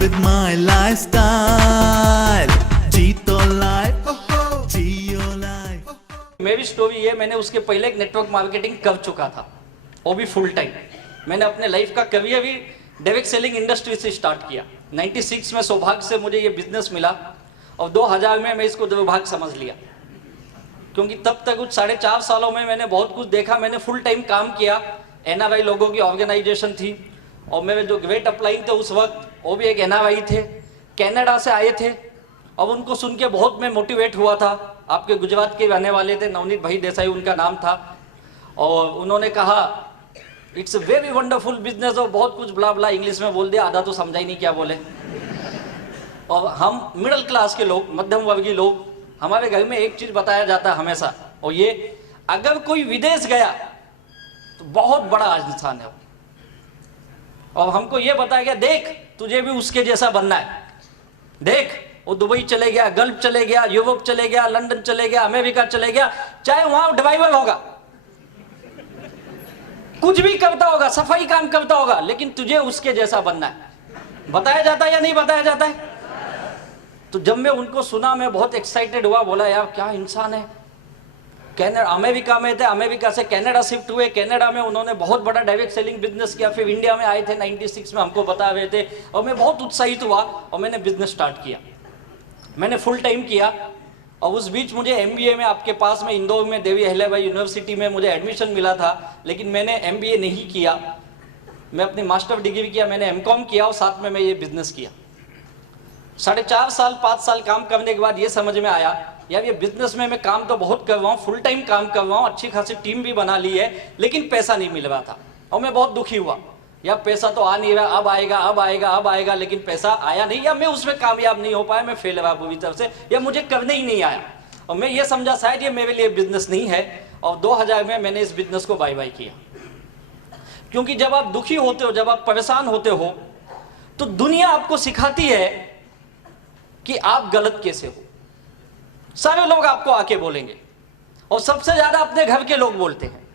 with my lifestyle. जीतो life, जियो life. मेरी story ये, मैंने उसके पहले एक नेटवर्क मार्केटिंग कर चुका था, वो भी फुल टाइम। मैंने अपने लाइफ का करियर भी डायरेक्ट सेलिंग इंडस्ट्री से स्टार्ट किया। 96 में सौभाग्य से मुझे ये बिजनेस मिला और 2000 में मैं इसको दुर्भाग्य समझ लिया, क्योंकि तब तक कुछ 4.5 सालों में मैंने बहुत कुछ देखा। मैंने फुल टाइम काम किया, NRI लोगों की ऑर्गेनाइजेशन थी और मेरे जो ग्रेट अपलाइन थे उस वक्त वो भी एक NRI थे, कनाडा से आए थे। और उनको सुन के बहुत मैं मोटिवेट हुआ था। आपके गुजरात के रहने वाले थे, नवनीत भाई देसाई उनका नाम था, और उन्होंने कहा it's a very wonderful business, और बहुत कुछ ब्ला ब्ला इंग्लिश में बोल दिया, आधा तो समझा ही नहीं क्या बोले। और हम मिडिल क्लास के लोग, मध्यम वर्गीय लोग, हमारे घर में एक चीज बताया जाता है हमेशा, और ये अगर कोई विदेश गया तो बहुत बड़ा इंसान है, और हमको ये बताया गया देख तुझे भी उसके जैसा बनना है। देख वो दुबई चले गया, गल्फ चले गया, यूरोप चले गया, लंदन चले गया, अमेरिका चले गया, चाहे वहां ड्राइवर होगा, कुछ भी करता होगा, सफाई काम करता होगा, लेकिन तुझे उसके जैसा बनना है। बताया जाता है या नहीं बताया जाता है? तो जब मैं उनको सुना मैं बहुत एक्साइटेड हुआ, बोला यार क्या इंसान है। कनाडा, अमेरिका में थे, अमेरिका से कनाडा शिफ्ट हुए, कनाडा में उन्होंने बहुत बड़ा डायरेक्ट सेलिंग बिजनेस किया, फिर इंडिया में आए थे 96 में, हमको बता रहे थे, और मैं बहुत उत्साहित हुआ और मैंने बिजनेस स्टार्ट किया। मैंने फुल टाइम किया, और उस बीच मुझे MBA में आपके पास में इंदौर में देवी अहिल्याबाई यूनिवर्सिटी में मुझे एडमिशन मिला था, लेकिन मैंने MBA नहीं किया, मैं अपनी मास्टर डिग्री किया, मैंने MCOM किया और साथ में मैं ये बिजनेस किया। 4.5 साल 5 साल काम करने के बाद ये समझ में आया यार ये बिजनेस में मैं काम तो बहुत कर रहा हूँ, फुल टाइम काम कर रहा हूँ, अच्छी खासी टीम भी बना ली है, लेकिन पैसा नहीं मिल रहा था। और मैं बहुत दुखी हुआ, यार पैसा तो आ नहीं रहा, अब आएगा अब आएगा अब आएगा, लेकिन पैसा आया नहीं, या मैं उसमें कामयाब नहीं हो पाया, मैं फेल रहा पूरी तरफ से, या मुझे करने ही नहीं आया। और मैं ये समझा शायद ये मेरे लिए बिजनेस नहीं है, और 2000 में मैंने इस बिजनेस को बाय बाय किया। क्योंकि जब आप दुखी होते हो, जब आप परेशान होते हो, तो दुनिया आपको सिखाती है कि आप गलत कैसे हो। सारे लोग आपको आके बोलेंगे, और सबसे ज्यादा अपने घर के लोग बोलते हैं,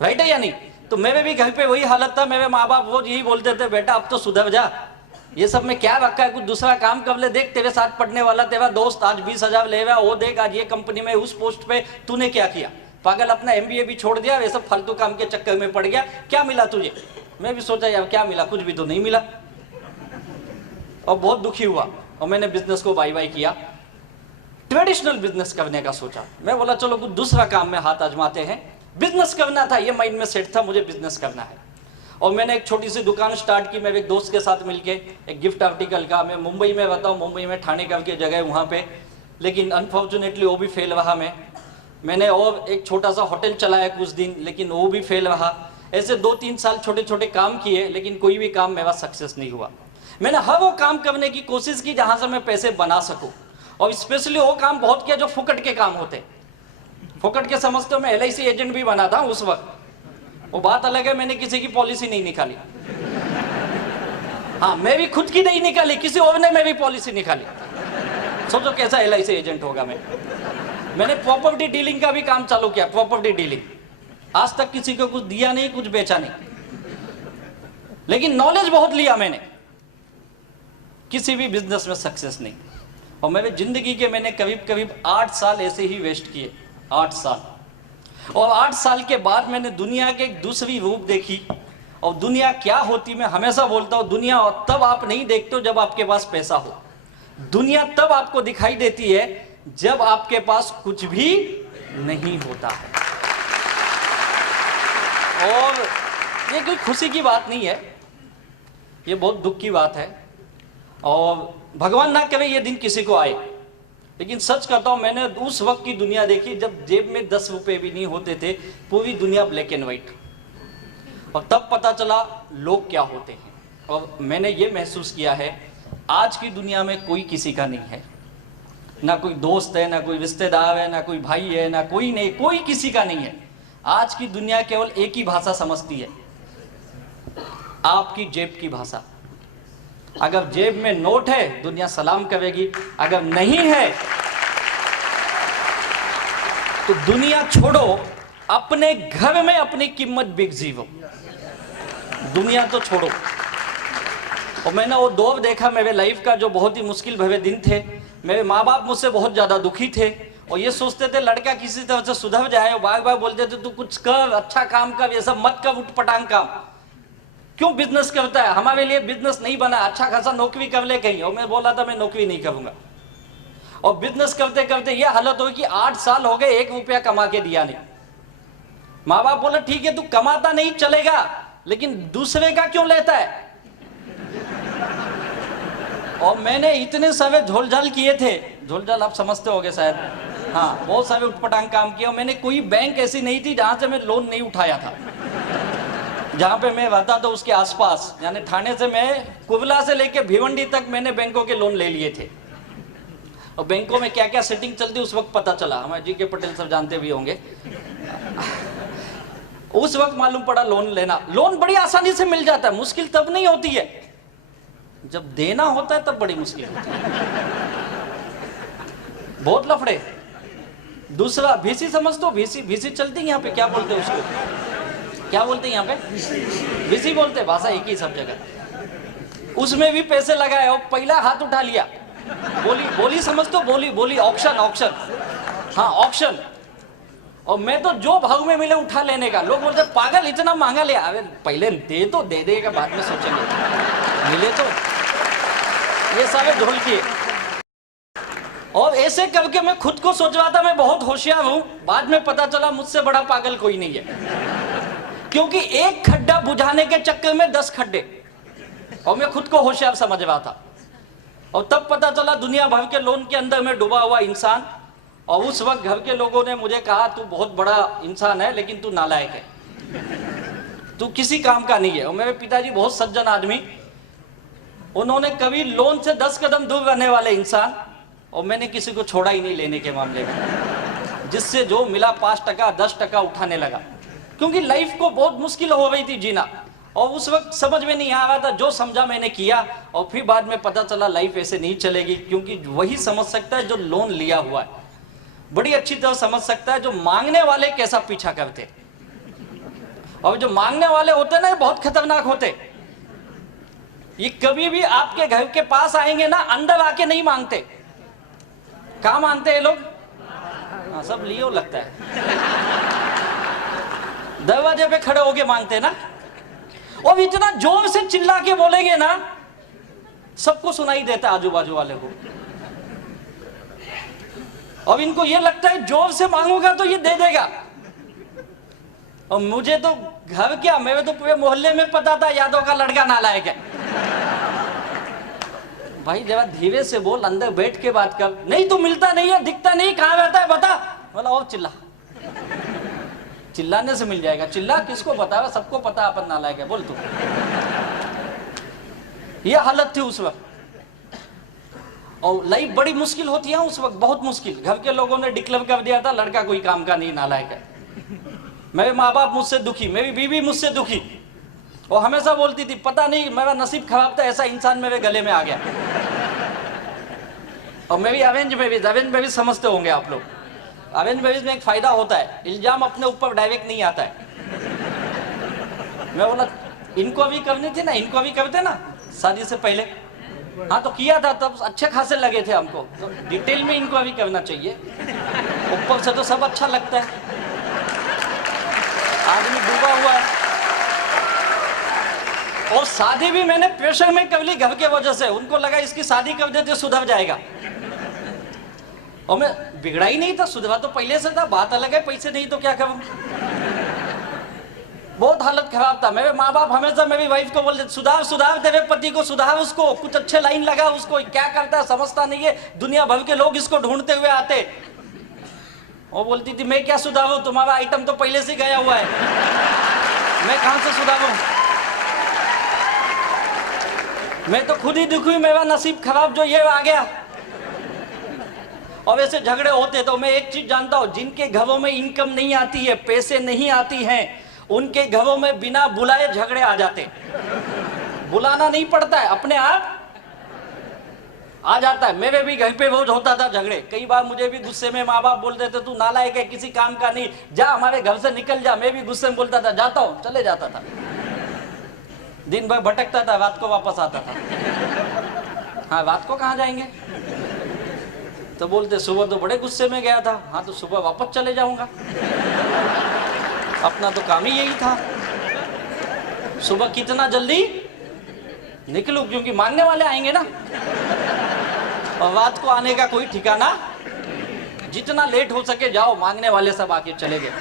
राइट है या नहीं? तो मेरे भी घर पे वही हालत था, मेरे माँ बाप रोज यही बोलते थे बेटा अब तो सुधर जा, ये सब में क्या रखा है, कुछ दूसरा काम कर ले, देख तेरे साथ पढ़ने वाला तेरा दोस्त आज 20,000 ले रहा, वो देख आज ये कंपनी में उस पोस्ट पे, तूने क्या किया, पागल अपना MBA भी छोड़ दिया, ये सब फालतू काम के चक्कर में पड़ गया, क्या मिला तुझे? मैं भी सोचा यार क्या मिला, कुछ भी तो नहीं मिला, और बहुत दुखी हुआ, और मैंने बिजनेस को बाय बाय किया। ट्रेडिशनल बिजनेस करने का सोचा, मैं बोला चलो कुछ दूसरा काम में हाथ आजमाते हैं। बिजनेस करना था, ये माइंड में सेट था, मुझे बिजनेस करना है। और मैंने एक छोटी सी दुकान स्टार्ट की मेरे एक दोस्त के साथ मिलके, एक गिफ्ट आर्टिकल का। मैं मुंबई में रहता हूँ, मुंबई में ठाणे करके जगह वहाँ पे, लेकिन अनफॉर्चुनेटली वो भी फेल रहा। मैंने और एक छोटा सा होटल चलाया कुछ दिन, लेकिन वो भी फेल रहा। ऐसे 2-3 साल छोटे छोटे काम किए, लेकिन कोई भी काम मेरा सक्सेस नहीं हुआ। मैंने हर वो काम करने की कोशिश की जहाँ से मैं पैसे बना सकूँ, और स्पेशली वो काम बहुत किया जो फुकट के काम होते। फुकट के समझते हो, मैं LIC एजेंट भी बना था उस वक्त, वो बात अलग है, मैंने किसी की पॉलिसी नहीं निकाली। हाँ, मैं भी खुद की नहीं निकाली, किसी और ने मेरी पॉलिसी निकाली। सोचो कैसा LIC एजेंट होगा मैं। मैंने प्रॉपर्टी डीलिंग का भी काम चालू किया, प्रॉपर्टी डीलिंग। आज तक किसी को कुछ दिया नहीं, कुछ बेचा नहीं, लेकिन नॉलेज बहुत लिया मैंने, किसी भी बिजनेस में सक्सेस नहीं। और मेरे जिंदगी के मैंने करीब 8 साल ऐसे ही वेस्ट किए, 8 साल। और 8 साल के बाद मैंने दुनिया के एक दूसरी रूप देखी। और दुनिया क्या होती, मैं हमेशा बोलता हूँ, दुनिया तब आप नहीं देखते हो जब आपके पास पैसा हो। दुनिया तब आपको दिखाई देती है जब आपके पास कुछ भी नहीं होता है। और ये कोई खुशी की बात नहीं है, ये बहुत दुख की बात है। और भगवान ना करे ये दिन किसी को आए, लेकिन सच कहता हूं, मैंने उस वक्त की दुनिया देखी जब जेब में 10 रुपए भी नहीं होते थे, पूरी दुनिया ब्लैक एंड व्हाइट। और तब पता चला लोग क्या होते हैं। और मैंने ये महसूस किया है आज की दुनिया में कोई किसी का नहीं है, ना कोई दोस्त है, ना कोई रिश्तेदार है, ना कोई भाई है, ना कोई नहीं, कोई किसी का नहीं है। आज की दुनिया केवल एक ही भाषा समझती है, आपकी जेब की भाषा। अगर जेब में नोट है दुनिया सलाम करेगी, अगर नहीं है तो दुनिया छोड़ो, अपने घर में अपनी कीमत बिक जीवो, दुनिया तो छोड़ो। और मैंने वो दौर देखा मेरे लाइफ का जो बहुत ही मुश्किल भरे दिन थे। मेरे माँ बाप मुझसे बहुत ज़्यादा दुखी थे और ये सोचते थे लड़का किसी तरह से सुधर जाए। बार बार बोलते थे तू कुछ कर, अच्छा काम कर, ये सब मत कर, उठपटांग काम क्यों बिजनेस करता है, हमारे लिए बिजनेस नहीं बना, अच्छा खासा नौकरी कर ले कहीं। और मैं बोला था मैं नौकरी नहीं करूंगा। और बिजनेस करते करते ये हालत हुई कि 8 साल हो गए 1 रुपया कमा के दिया नहीं। माँ बाप बोले ठीक है तू कमाता नहीं चलेगा, लेकिन दूसरे का क्यों लेता है। और मैंने इतने सारे झोलझाल किए थे, झोलझाल आप समझते होगे शायद, हाँ, बहुत सारे उठपटांग काम किए। और मैंने कोई बैंक ऐसी नहीं थी जहां से मैं लोन नहीं उठाया था। जहां पे मैं रहता था उसके आसपास, यानी थाने से मैं कुबला से लेके भिवंडी तक मैंने बैंकों के लोन ले लिए थे। और बैंकों में क्या क्या सेटिंग चलती उस वक्त पता चला, हमारे जी के पटेल सब जानते भी होंगे। उस वक्त मालूम पड़ा लोन लेना, लोन बड़ी आसानी से मिल जाता है, मुश्किल तब नहीं होती है, जब देना होता है तब बड़ी मुश्किल होती है, बहुत लफड़े। दूसरा VC समझ तो, VC चलती है यहाँ पे, क्या बोलते हैं उसको, क्या बोलते हैं यहाँ पे, VC बोलते हैं, भाषा एक ही सब जगह। उसमें भी पैसे लगाए और पहला हाथ उठा लिया, बोली समझ तो, बोली ऑक्शन, हाँ ऑक्शन। और मैं तो जो भाव में मिले उठा लेने का। लोग बोलते पागल इतना महंगा ले, अरे पहले दे तो दे देगा, बाद में सोचेंगे, मिले तो। ये सारे ढोल किए और ऐसे करके मैं खुद को सोच रहा था मैं बहुत होशियार हूं। बाद में पता चला मुझसे बड़ा पागल कोई नहीं है, क्योंकि एक खड्डा बुझाने के चक्कर में 10 खड्डे, और मैं खुद को होशियार समझ रहा था। और तब पता चला दुनिया भर के लोन के अंदर में डूबा हुआ इंसान। और उस वक्त घर के लोगों ने मुझे कहा तू बहुत बड़ा इंसान है लेकिन तू नालायक है, तू किसी काम का नहीं है। और मेरे पिताजी बहुत सज्जन आदमी, उन्होंने कभी लोन से 10 कदम दूर रहने वाले इंसान, और मैंने किसी को छोड़ा ही नहीं लेने के मामले में। जिससे जो मिला 5% 10% उठाने लगा, क्योंकि लाइफ को बहुत मुश्किल हो गई थी जीना। और उस वक्त समझ में नहीं आ रहा था, जो समझा मैंने किया। और फिर बाद में पता चला लाइफ ऐसे नहीं चलेगी, क्योंकि वही समझ सकता है जो लोन लिया हुआ है, बड़ी अच्छी तरह समझ सकता है जो मांगने वाले कैसा पीछा करते। और जो मांगने वाले होते ना, बहुत खतरनाक होते। ये कभी भी आपके घर के पास आएंगे ना, अंदर आके नहीं मांगते। कहाँ मांगते हैं लोग? हाँ, सब लियो लगता है, दरवाजे पे खड़े होके मांगते ना। और इतना जोर से चिल्ला के बोलेंगे ना, सबको सुनाई देता है आजू बाजू वाले को। और इनको ये लगता है जोर से मांगूंगा तो ये दे देगा। और मुझे तो घर क्या, मेरे तो पूरे मोहल्ले में पता था यादव का लड़का नालायक है। भाई जरा धीरे से बोल, अंदर बैठ के बात कर। नहीं तू मिलता नहीं है, दिखता नहीं, कहाँ रहता है बता। बोला और चिल्ला, चिल्लाने से मिल जाएगा। चिल्ला किसको बताया, सबको पता अपन नालायक है, बोल तू। ये हालत थी उस वक्त। और लाइफ बड़ी मुश्किल होती है उस वक्त, बहुत मुश्किल। घर के लोगों ने डिक्लेयर कर दिया था लड़का कोई काम का नहीं, नालायक है। मेरे माँ बाप मुझसे दुखी, मेरी बीवी मुझसे दुखी। और हमेशा बोलती थी पता नहीं मेरा नसीब खराब था, ऐसा इंसान मेरे गले में आ गया। और मेरी अरेंज मैरिज समझते होंगे आप लोग। अरेंज मैरिज में एक फायदा होता है, इल्जाम अपने ऊपर डायरेक्ट नहीं आता है। मैं बोला इनको भी करनी थी ना, इनको भी करते ना शादी से पहले। हाँ तो किया था, तब अच्छे खासे लगे थे हमको, तो डिटेल में इनको भी करना चाहिए। ऊपर से तो सब अच्छा लगता है, आदमी डूबा हुआ है। और शादी भी मैंने प्रेशर में कर ली घर के वजह से। उनको लगा इसकी शादी कर देते सुधर जाएगा। और मैं बिगड़ा ही नहीं था, सुधरा तो पहले से था, बात अलग है, पैसे नहीं तो क्या करूं। बहुत हालत खराब था। मेरे माँ बाप हमेशा मेरी वाइफ को बोलते सुधार तेरे पति को, सुधार उसको, कुछ अच्छे लाइन लगा उसको, क्या करता है समझता नहीं है, दुनिया भर के लोग इसको ढूंढते हुए आते। वो बोलती थी मैं क्या सुधारूं, तुम्हारा आइटम तो पहले से गया हुआ है, मैं कहां से सुधारूं। मैं तो खुद ही दुखी, मेरा नसीब खराब जो ये आ गया। और ऐसे झगड़े होते। तो मैं एक चीज जानता हूं, जिनके घरों में इनकम नहीं आती है, पैसे नहीं आती हैं, उनके घरों में बिना बुलाए झगड़े आ जाते। बुलाना नहीं पड़ता है, अपने आप आ जाता है। मेरे भी घर पे रोज होता था झगड़े। कई बार मुझे भी गुस्से में माँ बाप बोलते थे तू नालायक है, किसी काम का नहीं, जा हमारे घर से निकल जा। मैं भी गुस्से में बोलता था जाता हूँ, चले जाता था। दिन भर भटकता था, रात को वापस आता था। हाँ, रात को कहाँ जाएंगे? तो बोलते सुबह तो बड़े गुस्से में गया था। हाँ, तो सुबह वापस चले जाऊंगा, अपना तो काम ही यही था। सुबह कितना जल्दी निकलूं, क्योंकि मांगने वाले आएंगे ना, और रात को आने का कोई ठिकाना। जितना लेट हो सके जाओ, मांगने वाले सब आके चले गए।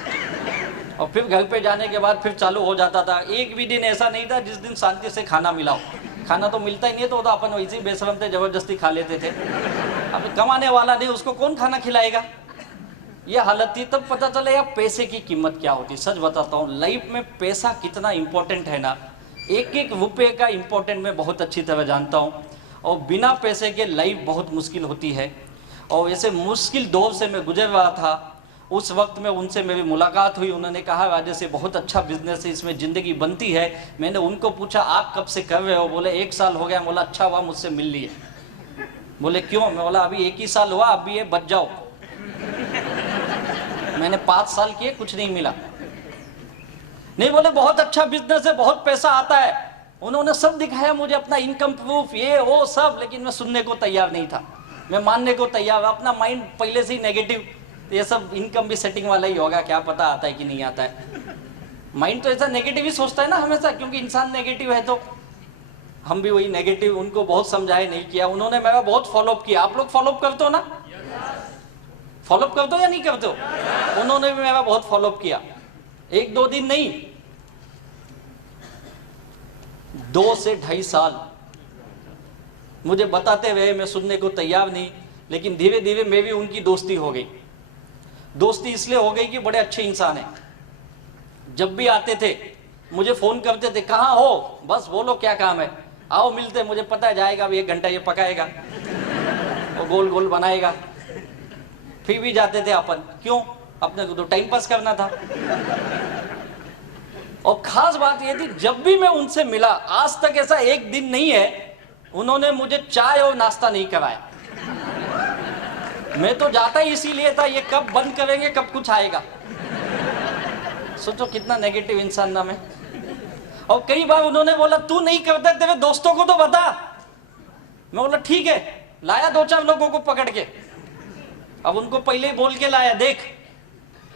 और फिर घर पे जाने के बाद फिर चालू हो जाता था। एक भी दिन ऐसा नहीं था जिस दिन शांति से खाना मिला हो। खाना तो मिलता ही नहीं, तो अपन वैसे ही बेशरम थे, जबरदस्ती खा लेते थे। अब कमाने वाला नहीं, उसको कौन खाना खिलाएगा? ये हालत थी। तब पता चला यार पैसे की कीमत क्या होती। सच बताता हूँ, लाइफ में पैसा कितना इंपॉर्टेंट है ना, एक एक रुपये का इंपॉर्टेंट मैं बहुत अच्छी तरह जानता हूँ। और बिना पैसे के लाइफ बहुत मुश्किल होती है। और ऐसे मुश्किल दौर से मैं गुजर रहा था, उस वक्त में उनसे मेरी मुलाकात हुई। उन्होंने कहा राजेश से बहुत अच्छा बिजनेस है, इसमें ज़िंदगी बनती है। मैंने उनको पूछा आप कब से कर रहे हो? बोले 1 साल हो गया। बोला अच्छा हुआ मुझसे मिल लिए। बोले क्यों? मैं बोला अभी 1 ही साल हुआ, अभी ये बच जाओ। मैंने 5 साल किए, कुछ नहीं मिला। नहीं, बोले बहुत अच्छा बिजनेस है, बहुत पैसा आता है। उन्होंने सब दिखाया मुझे, अपना इनकम प्रूफ, ये वो सब, लेकिन मैं सुनने को तैयार नहीं था। मैं मानने को तैयार, अपना माइंड पहले से ही नेगेटिव। ये सब इनकम भी सेटिंग वाला ही होगा, क्या पता आता है कि नहीं आता है। माइंड तो ऐसा नेगेटिव ही सोचता है ना हमेशा, क्योंकि इंसान नेगेटिव है। तो हम भी वही नेगेटिव। उनको बहुत समझाए, नहीं किया। उन्होंने मेरा बहुत फॉलोअप किया। आप लोग फॉलोअप करते हो ना? फॉलोअप करते हो या नहीं करते हो? उन्होंने भी मेरा बहुत फॉलोअप किया। 1-2 दिन नहीं, 2 से 2.5 साल मुझे बताते रहे। मैं सुनने को तैयार नहीं, लेकिन धीरे धीरे मैं भी उनकी दोस्ती हो गई। दोस्ती इसलिए हो गई कि बड़े अच्छे इंसान हैं। जब भी आते थे मुझे फोन करते थे, कहाँ हो? बस बोलो क्या काम है, आओ मिलते। मुझे पता है जाएगा अभी 1 घंटा ये पकाएगा और गोल गोल बनाएगा। फिर भी जाते थे अपन। क्यों? अपने को तो टाइम पास करना था। और खास बात ये थी, जब भी मैं उनसे मिला, आज तक ऐसा एक दिन नहीं है उन्होंने मुझे चाय और नाश्ता नहीं कराया। मैं तो जाता ही इसीलिए था, ये कब बंद करेंगे, कब कुछ आएगा। सोचो कितना नेगेटिव इंसान ना मैं। और कई बार उन्होंने बोला तू नहीं करता, तेरे दोस्तों को तो बता। मैं बोला ठीक है। लाया 2-4 लोगों को पकड़ के। अब उनको पहले ही बोल के लाया, देख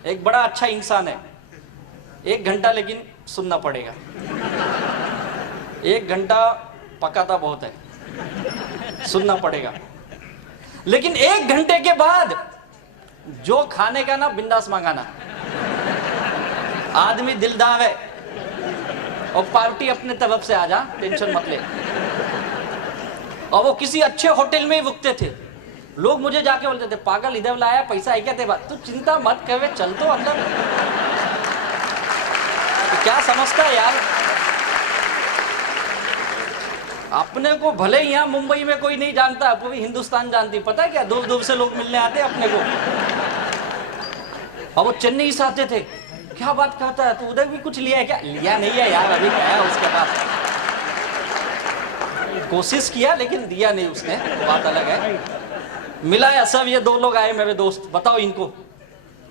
एक बड़ा अच्छा इंसान है, 1 घंटा लेकिन सुनना पड़ेगा। 1 घंटा पकाता बहुत है, सुनना पड़ेगा। लेकिन 1 घंटे के बाद जो खाने का ना, बिंदास मंगाना। आदमी दिलदार है, और पार्टी अपने तरफ से आ जा, टेंशन मत ले। और वो किसी अच्छे होटल में ही रुकते थे। लोग मुझे जाके बोलते थे पागल इधर लाया, पैसा है क्या तेरे पास? तू चिंता मत कर, चल तो अंदर। तो क्या समझता है यार? अपने को भले ही यहाँ मुंबई में कोई नहीं जानता, पूरी हिंदुस्तान जानती। पता है क्या, दूर दूर से लोग मिलने आते अपने को। और वो चेन्नई से आते थे, क्या बात करता है, तू उधर भी कुछ लिया है क्या? लिया नहीं है यार, अभी गया उसके पास। कोशिश किया लेकिन दिया नहीं उसने, बात अलग है। मिलाया सब। ये 2 लोग आए मेरे दोस्त, बताओ इनको।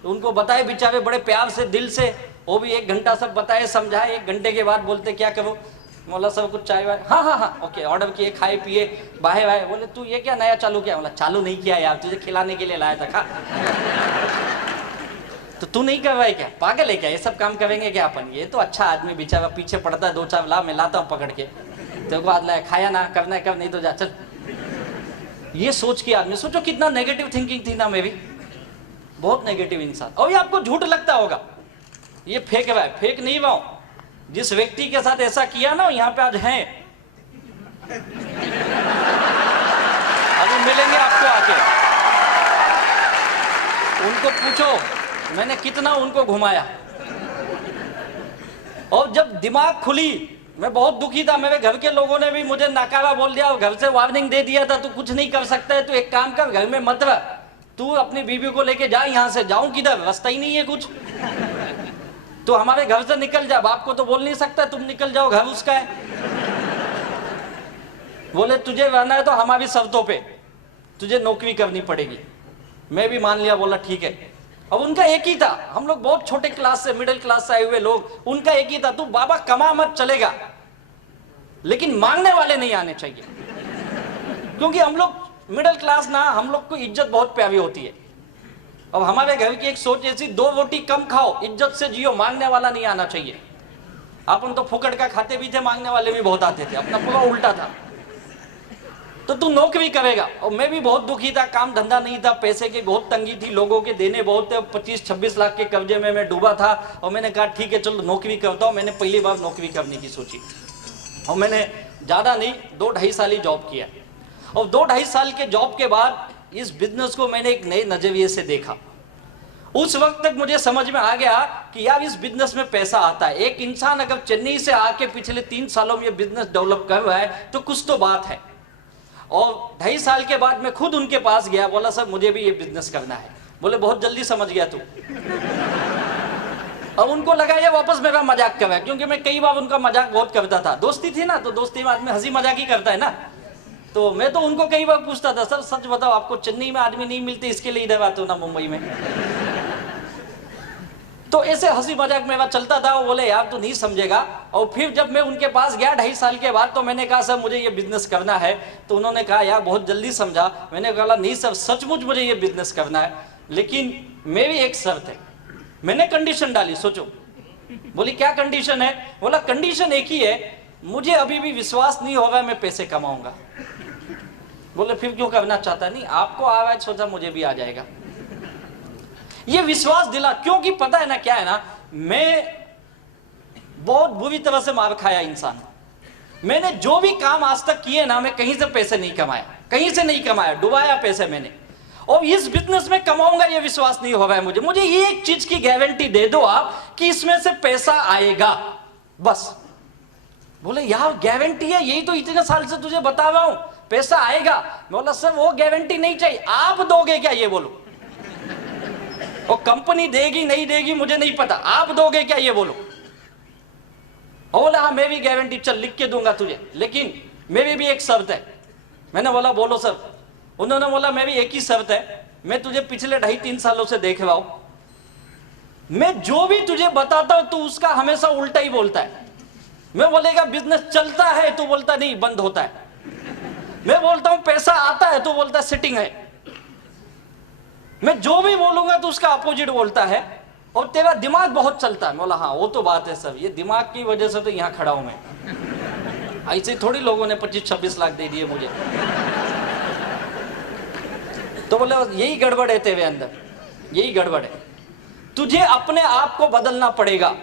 तो उनको बताए, बेचारे बड़े प्यार से, दिल से। वो भी 1 घंटा सब बताए, समझाए। 1 घंटे के बाद बोलते क्या करो? बोला सब कुछ चाय वाय, हाँ हाँ हाँ ओके, ऑर्डर किए, खाए पिए, बाहे बाहे। बोले तू ये क्या नया चालू किया? बोला चालू नहीं किया यार, तुझे खिलाने के लिए लाया था, खा। तो तू नहीं कर रहा है क्या? पागल है क्या? ये सब काम करेंगे क्या अपन? ये तो अच्छा आदमी बेचारा पीछे पड़ता है, 2-4 ला, मैं लाता हूँ पकड़ के। तेरे को आज लाया, खाया ना, करना है कर, नहीं तो जा चल। ये सोच के आदमी, सोचो कितना नेगेटिव थिंकिंग थी ना मेरी। बहुत नेगेटिव इंसान। और ये आपको झूठ लगता होगा, ये फेक रहा है। फेक नहीं रहा हूं। जिस व्यक्ति के साथ ऐसा किया ना, यहाँ पे आज हैं, अभी मिलेंगे आपको आके। उनको पूछो मैंने कितना उनको घुमाया। और जब दिमाग खुली, मैं बहुत दुखी था। मेरे घर के लोगों ने भी मुझे नकारा बोल दिया, घर से वार्निंग दे दिया था, तू कुछ नहीं कर सकता है, तू एक काम कर, घर में मत रह, तू अपनी बीवी को लेके जा यहाँ से। जाऊं किधर? रास्ता ही नहीं है कुछ। तो हमारे घर से निकल जा। बाप को तो बोल नहीं सकता तुम निकल जाओ, घर उसका है। बोले तुझे रहना है तो हमारी शर्तों पे, तुझे नौकरी करनी पड़ेगी। मैं भी मान लिया, बोला ठीक है। अब उनका एक ही था, हम लोग बहुत छोटे क्लास से, मिडिल क्लास से आए हुए लोग, उनका एक ही था, तू बाबा कमा मत, चलेगा। लेकिन मांगने वाले नहीं आने चाहिए, क्योंकि हम लोग मिडिल क्लास ना, हम लोग को इज्जत बहुत प्यारी होती है। अब हमारे घर की एक सोच ऐसी, 2 रोटी कम खाओ, इज्जत से जियो, मांगने वाला नहीं आना चाहिए। अपन तो फुकट का खाते भी थे, मांगने वाले भी बहुत आते थे, अपना पूरा उल्टा था। तो तू नौकरी करेगा। और मैं भी बहुत दुखी था, काम धंधा नहीं था, पैसे की बहुत तंगी थी, लोगों के देने बहुत थे, 25-26 लाख के कर्जे में मैं डूबा था। और मैंने कहा ठीक है चलो नौकरी करता हूँ। मैंने पहली बार नौकरी करने की सोची और मैंने ज़्यादा नहीं 2-2.5 साल ही जॉब किया। और 2-2.5 साल के जॉब के बाद इस बिजनेस को मैंने एक नए नजरिए से देखा। उस वक्त तक मुझे समझ में आ गया कि यार इस बिजनेस में पैसा आता है। एक इंसान अगर चेन्नई से आके पिछले 3 सालों में ये बिजनेस डेवलप कर रहा है तो कुछ तो बात है। और 2.5 साल के बाद मैं खुद उनके पास गया, बोला सर मुझे भी ये बिजनेस करना है। बोले बहुत जल्दी समझ गया तू। और उनको लगा ये वापस मेरा मजाक कर रहा है, क्योंकि मैं कई बार उनका मजाक बहुत करता था। दोस्ती थी ना, तो दोस्ती में आदमी हंसी मजाक ही करता है ना। तो मैं तो उनको कई बार पूछता था, सर सच बताओ आपको चेन्नई में आदमी नहीं मिलते, इसके लिए इधर आते हो ना मुंबई में। तो ऐसे हंसी मजाक मेरा चलता था। वो बोले यार तू नहीं समझेगा। और फिर जब मैं उनके पास गया 2.5 साल के बाद, तो मैंने कहा सर मुझे ये बिजनेस करना है। तो उन्होंने कहा यार बहुत जल्दी समझा। मैंने कहा नहीं सर सचमुच मुझे ये बिजनेस करना है, लेकिन मेरी एक शर्त है। मैंने कंडीशन डाली, सोचो। बोली क्या कंडीशन है? बोला कंडीशन एक ही है, मुझे अभी भी विश्वास नहीं होगा मैं पैसे कमाऊंगा। बोले फिर क्यों करना चाहता? नहीं आपको आ रहा है, सोचा मुझे भी आ जाएगा। ये विश्वास दिला, क्योंकि पता है ना क्या है ना, मैं बहुत बुरी तरह से मार खाया इंसान। मैंने जो भी काम आज तक किए ना, मैं कहीं से पैसे नहीं कमाया, कहीं से नहीं कमाया, डुबाया पैसे मैंने। और इस बिजनेस में कमाऊंगा ये विश्वास नहीं हो रहा है मुझे। मुझे ये एक चीज की गारंटी दे दो आप कि इसमें से पैसा आएगा, बस। बोले यार गारंटी है, यही तो इतने साल से तुझे बता रहा हूं पैसा आएगा। बोला सर वो गारंटी नहीं चाहिए, आप दोगे क्या ये बोलो। और कंपनी देगी नहीं देगी मुझे नहीं पता, आप दोगे क्या ये बोलो। और बोला हाँ मैं भी गारंटी, चल लिख के दूंगा तुझे, लेकिन मेरी भी एक शर्त है। मैंने बोला बोलो सर। उन्होंने बोला मैं भी एक ही शर्त है, मैं तुझे पिछले 2.5-3 सालों से देख रहा हूं, मैं जो भी तुझे बताता हूं तू उसका हमेशा उल्टा ही बोलता है। मैं बोलेगा बिजनेस चलता है तो बोलता नहीं बंद होता है। मैं बोलता हूं पैसा आता है तो बोलता सिटिंग है। मैं जो भी बोलूंगा तो उसका अपोजिट बोलता है। और तेरा दिमाग बहुत चलता है। बोला हाँ वो तो बात है सर, ये दिमाग की वजह से तो यहां खड़ा हूं मैं। ऐसे थोड़ी लोगों ने 25-26 लाख दे दिए मुझे। तो बोले यही गड़बड़ है तेरे अंदर, यही गड़बड़ है। तुझे अपने आप को बदलना पड़ेगा।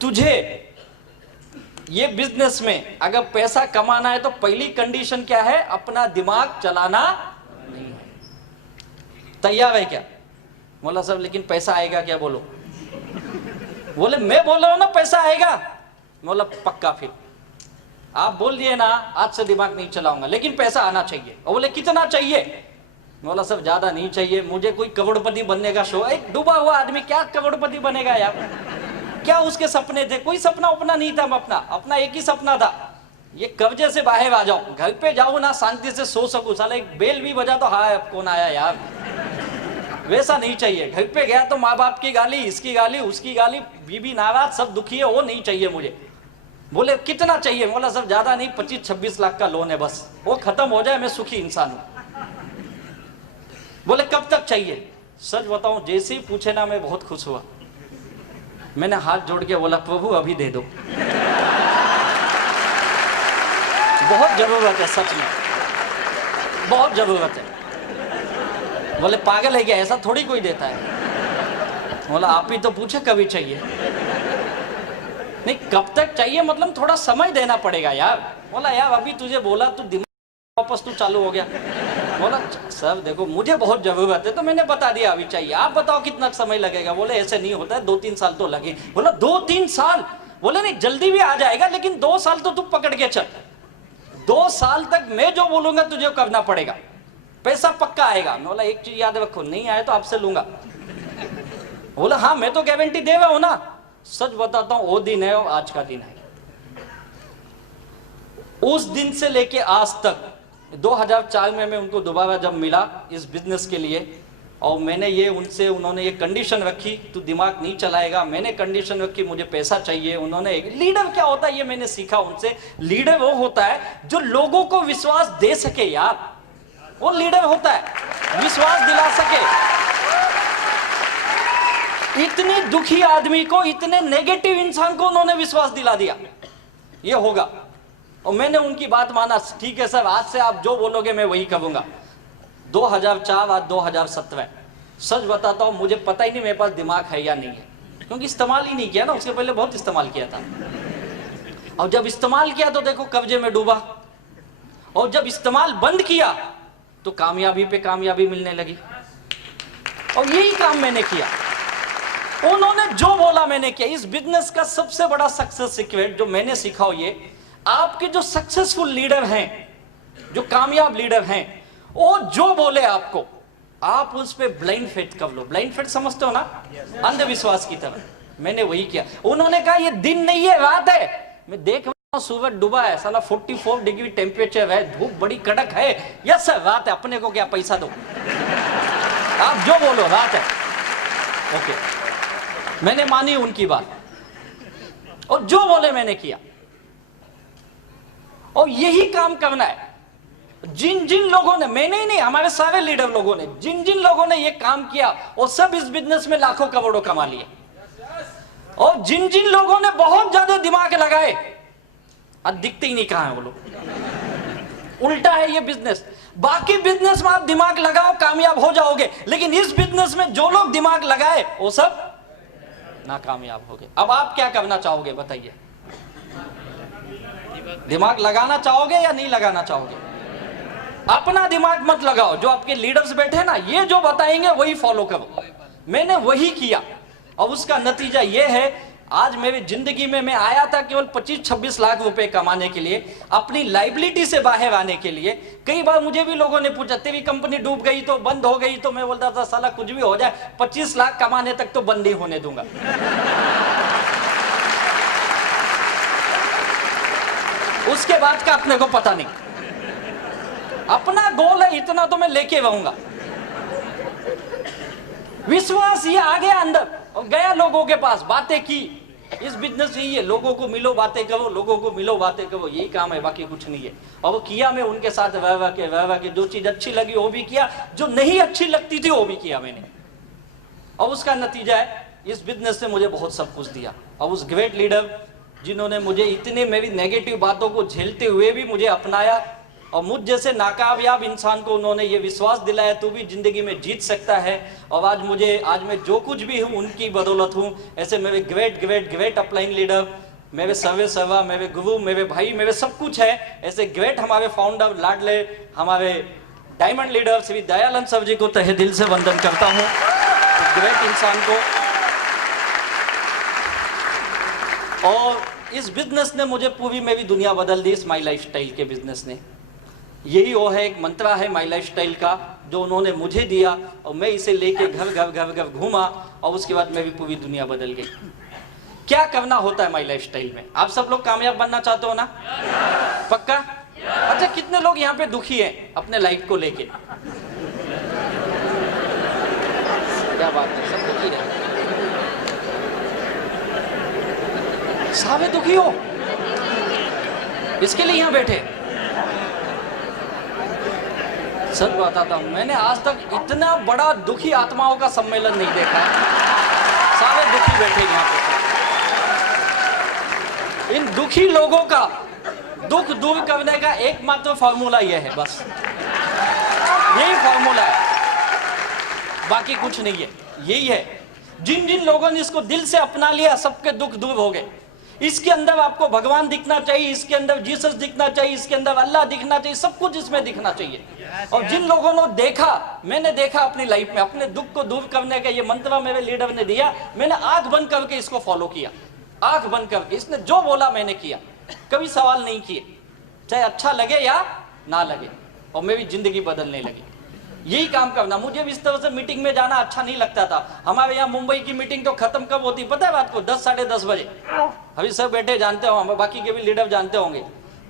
तुझे ये बिजनेस में अगर पैसा कमाना है तो पहली कंडीशन क्या है? अपना दिमाग चलाना नहीं है। तैयार है क्या? बोला साहब लेकिन पैसा आएगा क्या? बोलो। बोले मैं बोल रहा हूं ना पैसा आएगा। बोला पक्का, फिर आप बोल दिए ना आज से दिमाग नहीं चलाऊंगा, लेकिन पैसा आना चाहिए। और बोले कितना चाहिए? बोला सब ज्यादा नहीं चाहिए, मुझे कोई करोड़पति बनने का शौक। एक डूबा हुआ आदमी क्या करोड़पति बनेगा यार? क्या उसके सपने थे? कोई सपना अपना नहीं था। अपना एक ही सपना था, ये कर्जे से बाहर आ जाऊं, घर पे जाऊं ना शांति से सो सकूं। साला एक बेल भी बजा तो हाँ कौन आया यार, वैसा नहीं चाहिए। घर पे गया तो माँ बाप की गाली, इसकी गाली, उसकी गाली, बीबी नाराज, सब दुखी है, वो नहीं चाहिए मुझे। बोले कितना चाहिए? बोला सब ज्यादा नहीं, 25-26 लाख का लोन है, बस वो खत्म हो जाए मैं सुखी इंसान हूं। बोले कब तक चाहिए? सच बताऊं जैसे ही पूछे ना मैं बहुत खुश हुआ। मैंने हाथ जोड़ के बोला प्रभु अभी दे दो, बहुत जरूरत है, सच में बहुत जरूरत है। बोले पागल है क्या, ऐसा थोड़ी कोई देता है। बोला आप ही तो पूछे कभी चाहिए। नहीं कब तक चाहिए मतलब थोड़ा समय देना पड़ेगा यार। बोला यार अभी तुझे बोला तू दिमाग वापस तू चालू हो गया। बोला सर देखो मुझे बहुत जरूरत है तो मैंने बता दिया अभी चाहिए, आप बताओ कितना समय लगेगा। बोले ऐसे नहीं होता है, 2-3 साल तो लगे। बोला 2-3 साल? बोले नहीं जल्दी भी आ जाएगा, लेकिन 2 साल तो तू पकड़ के चल। 2 साल तक मैं जो बोलूंगा तुझे करना पड़ेगा, पैसा पक्का आएगा। बोला एक चीज याद रखो, नहीं आए तो आपसे लूंगा। बोला हाँ मैं तो गारंटी दे रहा हूं ना। सच बताता हूं वो दिन है और आज का दिन है। उस दिन से लेके आज तक 2004 में मैं उनको दोबारा जब मिला इस बिजनेस के लिए, और मैंने ये उनसे, उन्होंने ये कंडीशन रखी, तू दिमाग नहीं चलाएगा। मैंने कंडीशन रखी, मुझे पैसा चाहिए। उन्होंने, लीडर क्या होता है ये मैंने सीखा उनसे। लीडर वो होता है जो लोगों को विश्वास दे सके यार, वो लीडर होता है, विश्वास दिला सके। इतनी दुखी आदमी को, इतने नेगेटिव इंसान को उन्होंने विश्वास दिला दिया ये होगा। और मैंने उनकी बात माना, ठीक है सर, आज से आप जो बोलोगे मैं वही करूंगा। 2004 आज 2017, सच बताता हूं मुझे पता ही नहीं मेरे पास दिमाग है या नहीं है, क्योंकि इस्तेमाल ही नहीं किया ना। उसके पहले बहुत इस्तेमाल किया था, और जब इस्तेमाल किया तो देखो कब्जे में डूबा, और जब इस्तेमाल बंद किया तो कामयाबी पे कामयाबी मिलने लगी। और यही काम मैंने किया, उन्होंने जो बोला मैंने किया। इस बिजनेस का सबसे बड़ा सक्सेस सीक्रेट जो मैंने सीखा, ये आपके जो सक्सेसफुल लीडर हैं, जो कामयाब लीडर हैं, वो जो बोले आपको, आप उस पे ब्लाइंड फेथ कर लो। ब्लाइंड फेथ समझते हो ना, अंधविश्वास की तरह। मैंने वही किया। उन्होंने कहा ये दिन नहीं है, रात है। मैं देख रहा हूं सूरज डूबा है, साला 44 डिग्री टेम्परेचर है, धूप बड़ी कड़क है। यस सर, रात है, अपने को क्या पैसा दो, आप जो बोलो रात है। ओके, मैंने मानी उनकी बात, और जो बोले मैंने किया। और यही काम करना है। जिन जिन लोगों ने, मैंने ही नहीं, हमारे सारे लीडर लोगों ने, जिन जिन लोगों ने ये काम किया, वो सब इस बिजनेस में लाखों करोड़ों कमा लिए। और जिन जिन लोगों ने बहुत ज्यादा दिमाग लगाए, अब दिखते ही नहीं कहां है वो लोग। उल्टा है ये बिजनेस। बाकी बिजनेस में आप दिमाग लगाओ कामयाब हो जाओगे, लेकिन इस बिजनेस में जो लोग दिमाग लगाए वो सब नाकामयाब हो गए। अब आप क्या करना चाहोगे बताइए? दिमाग लगाना चाहोगे या नहीं लगाना चाहोगे? अपना दिमाग मत लगाओ, जो आपके लीडर्स बैठे ना, ये जो बताएंगे वही फॉलो करो। मैंने वही किया, और उसका नतीजा ये है, आज मेरी जिंदगी में, मैं आया था केवल 25-26 लाख रुपए कमाने के लिए, अपनी लाइबिलिटी से बाहर आने के लिए। कई बार मुझे भी लोगों ने पूछा, तेरी कंपनी डूब गई तो, बंद हो गई तो, मैं बोलता था साला कुछ भी हो जाए, 25 लाख कमाने तक तो बंद नहीं होने दूंगा। उसके बाद का अपने को पता नहीं। अपना गोल है इतना तो मैं लेके रहूंगा। विश्वास ये आ गया अंदर, और गया लोगों के पास, बातें की। इस बिजनेस यही है, लोगों को मिलो बातें करो, लोगों को मिलो बातें करो, यही काम है, बाकी कुछ नहीं है। और वो किया मैं उनके साथ, वह के जो चीज अच्छी लगी वो भी किया, जो नहीं अच्छी लगती थी वो भी किया मैंने। और उसका नतीजा है, इस बिजनेस ने मुझे बहुत सब कुछ दिया। और उस ग्रेट लीडर जिन्होंने मुझे इतने, मेरी नेगेटिव बातों को झेलते हुए भी मुझे अपनाया, और मुझ जैसे नाकामयाब इंसान को उन्होंने ये विश्वास दिलाया, तू भी जिंदगी में जीत सकता है। और आज मैं जो कुछ भी हूँ उनकी बदौलत हूँ। ऐसे मेरे ग्रेट अपलाइन लीडर, मेरे सर्वा, मेरे गुरु, मेरे भाई, मेरे सब कुछ है। ऐसे ग्रेट हमारे फाउंडर, लाडले, हमारे diamond leader Shri Dayanand sir ji को तहे दिल से वंदन करता हूँ। ग्रेट इंसान को। और इस बिजनेस ने मुझे पूरी मेरी दुनिया बदल दी, इस माई लाइफस्टाइल के बिजनेस ने। यही वो है, एक मंत्रा है माई लाइफस्टाइल का, जो उन्होंने मुझे दिया, और मैं इसे लेके घर घूमा, और उसके बाद मेरी पूरी दुनिया बदल गई। क्या करना होता है माई लाइफस्टाइल में? आप सब लोग कामयाब बनना चाहते हो ना? पक्का? अच्छा, कितने लोग यहाँ पे दुखी हैं अपने लाइफ को लेके? क्या बात है, सब दुखी रहे, सारे दुखी हो, इसके लिए यहाँ बैठे। सच बताता हूं, मैंने आज तक इतना बड़ा दुखी आत्माओं का सम्मेलन नहीं देखा। सारे दुखी बैठे यहाँ पे। इन दुखी लोगों का दुख दूर करने का एकमात्र फॉर्मूला यह है, बस यही फॉर्मूला है, बाकी कुछ नहीं है। यही है, जिन जिन लोगों ने इसको दिल से अपना लिया, सबके दुख दूर हो गए। इसके अंदर आपको भगवान दिखना चाहिए, इसके अंदर जीसस दिखना चाहिए, इसके अंदर अल्लाह दिखना चाहिए, सब कुछ इसमें दिखना चाहिए। और जिन लोगों ने देखा, मैंने देखा अपनी लाइफ में, अपने दुख को दूर करने का ये मंत्र मेरे लीडर ने दिया, मैंने आंख बंद करके इसको फॉलो किया, आंख बंद करके। इसने जो बोला मैंने किया, कभी सवाल नहीं किए, चाहे अच्छा लगे या ना लगे, और मेरी जिंदगी बदलने लगी। यही काम करना। मुझे भी इस तरह से मीटिंग में जाना अच्छा नहीं लगता था। हमारे यहाँ मुंबई की मीटिंग तो खत्म कब होती पता है रात को? 10 साढ़े 10 बजे। अभी सब बैठे जानते हो, बाकी के भी लीडर जानते होंगे।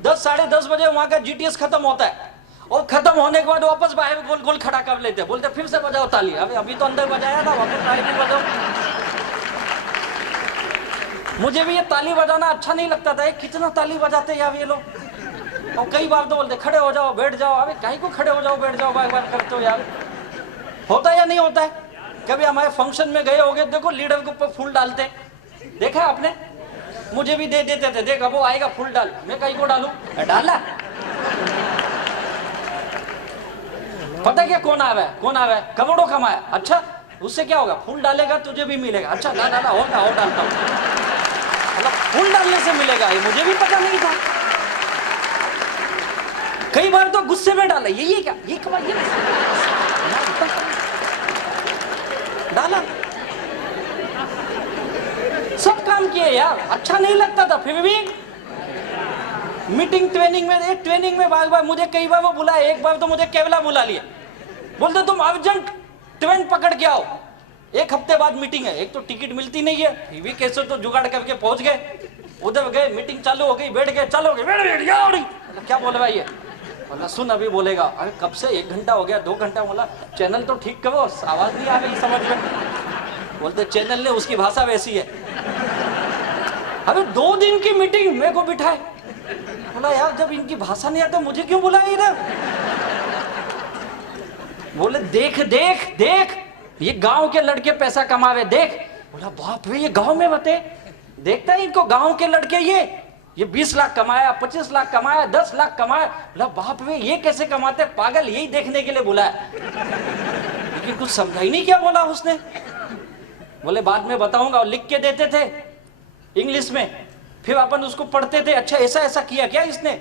10 साढ़े 10 बजे वहां का जीटीएस खत्म होता है। और खत्म होने के बाद वापस बाहर गोल गोल खड़ा कर लेते, बोलते फिर से बजाओ ताली। अभी तो अंदर बजाया था, वापस ताली भी बजाओ। मुझे भी ये ताली बजाना अच्छा नहीं लगता था, कितना ताली बजाते यार ये लोग। और कई बार तो बोलते खड़े हो जाओ बैठ जाओ। अबे काहे को खड़े हो जाओ बैठ जाओ बार बार करते हो यार, होता है या नहीं होता है? कभी हमारे फंक्शन में गए होगे, देखो लीडर के ऊपर फूल डालते, देखा आपने? मुझे भी दे देते थे, देख अब वो आएगा फूल डाल, मैं कहीं को डालू, डाला। पता है क्या कौन आया है, कौन आया है? करोड़ों कमाया, अच्छा उससे क्या होगा? फूल डालेगा तुझे भी मिलेगा। अच्छा ना ना होगा, और डालता हूँ, मतलब फूल डालने से मिलेगा, ये मुझे भी पता नहीं था। कई बार तो गुस्से में डाला, ये क्या, ये कमा, ये डाला, सब काम किए यार, अच्छा नहीं लगता था। फिर भी मीटिंग ट्रेनिंग में, एक ट्रेनिंग में बार बार मुझे कई बार वो बुलाया, एक बार तो मुझे केवला बुला लिया, बोलते तुम अर्जेंट ट्रेन पकड़ के आओ, एक हफ्ते बाद मीटिंग है। एक तो टिकट मिलती नहीं है, फिर भी कैसे तो जुगाड़ करके पहुंच गए, उधर गए, मीटिंग चालू हो गई, बैठ गए, चलो बैठ क्या बोल रहा है ये? बोला सुन अभी बोलेगा। अरे कब से 1 घंटा हो गया, 2 घंटा, बोला चैनल तो ठीक करो, आवाज नहीं आ रही समझ में। बोलते चैनल ने, उसकी भाषा वैसी है। अरे 2 दिन की मीटिंग मेरे को बिठाए, बोला यार जब इनकी भाषा नहीं आती मुझे क्यों बुलाया इधर? बोले देख देख देख, ये गांव के लड़के पैसा कमावे, देख। बोला बाप रे, ये गांव में बते, देखता है इनको गांव के लड़के, ये 20 लाख कमाया, 25 लाख कमाया, 10 लाख कमाया। बोला बाप रे, ये कैसे कमाते, पागल, यही देखने के लिए बुलाया। लेकिन कुछ समझा ही नहीं क्या बोला उसने। बोले बाद में बताऊंगा, और लिख के देते थे इंग्लिश में, फिर अपन उसको पढ़ते थे, अच्छा ऐसा ऐसा किया क्या इसने।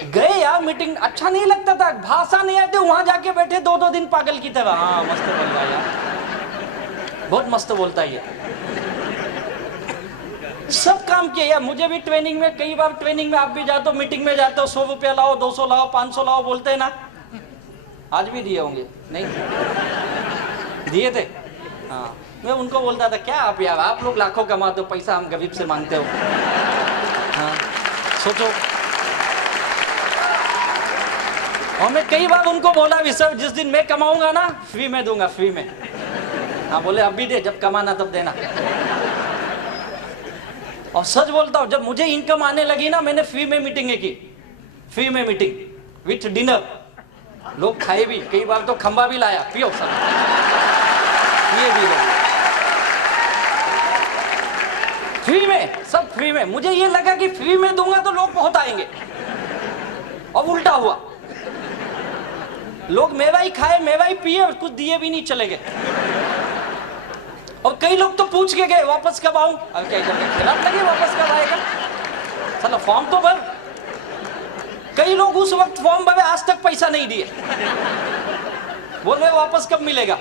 गए यार मीटिंग, अच्छा नहीं लगता था, भाषा नहीं आती, वहां जाके बैठे 2-2 दिन पागल की तरह। हाँ मस्त बोल रहा है यार, बहुत मस्त बोलता है ये, सब काम किया यार। मुझे भी ट्रेनिंग में, कई बार ट्रेनिंग में आप भी जाते हो, मीटिंग में जाते हो, 100 रुपया लाओ, 200 लाओ, 500 लाओ बोलते हैं ना। आज भी दिए होंगे, नहीं दिए थे? हाँ, मैं उनको बोलता था क्या आप यार, आप लोग लाखों कमाते हो, पैसा हम गरीब से मांगते हो। हाँ सोचो। और मैं कई बार उनको बोला भी, सर जिस दिन मैं कमाऊंगा ना फ्री में दूंगा, फ्री में। हाँ बोले अभी दे, जब कमाना तब देना। और सच बोलता हूं, जब मुझे इनकम आने लगी ना, मैंने फ्री में मीटिंगें की, फ्री में मीटिंग विथ डिनर, लोग खाए भी, कई बार तो खंबा भी लाया, पियो सब, ये भी लोग फ्री में, सब फ्री में। मुझे ये लगा कि फ्री में दूंगा तो लोग बहुत आएंगे, और उल्टा हुआ, लोग मेवा ही खाए, मेवा ही पिए, और कुछ दिए भी नहीं, चले गए। और कई लोग तो पूछ के गए वापस कब आऊं, अब क्या खिलाफ लगे वापस कब आएगा, चलो फॉर्म तो भर। कई लोग उस वक्त फॉर्म भरे, आज तक पैसा नहीं दिए, बोल रहे वापस कब मिलेगा।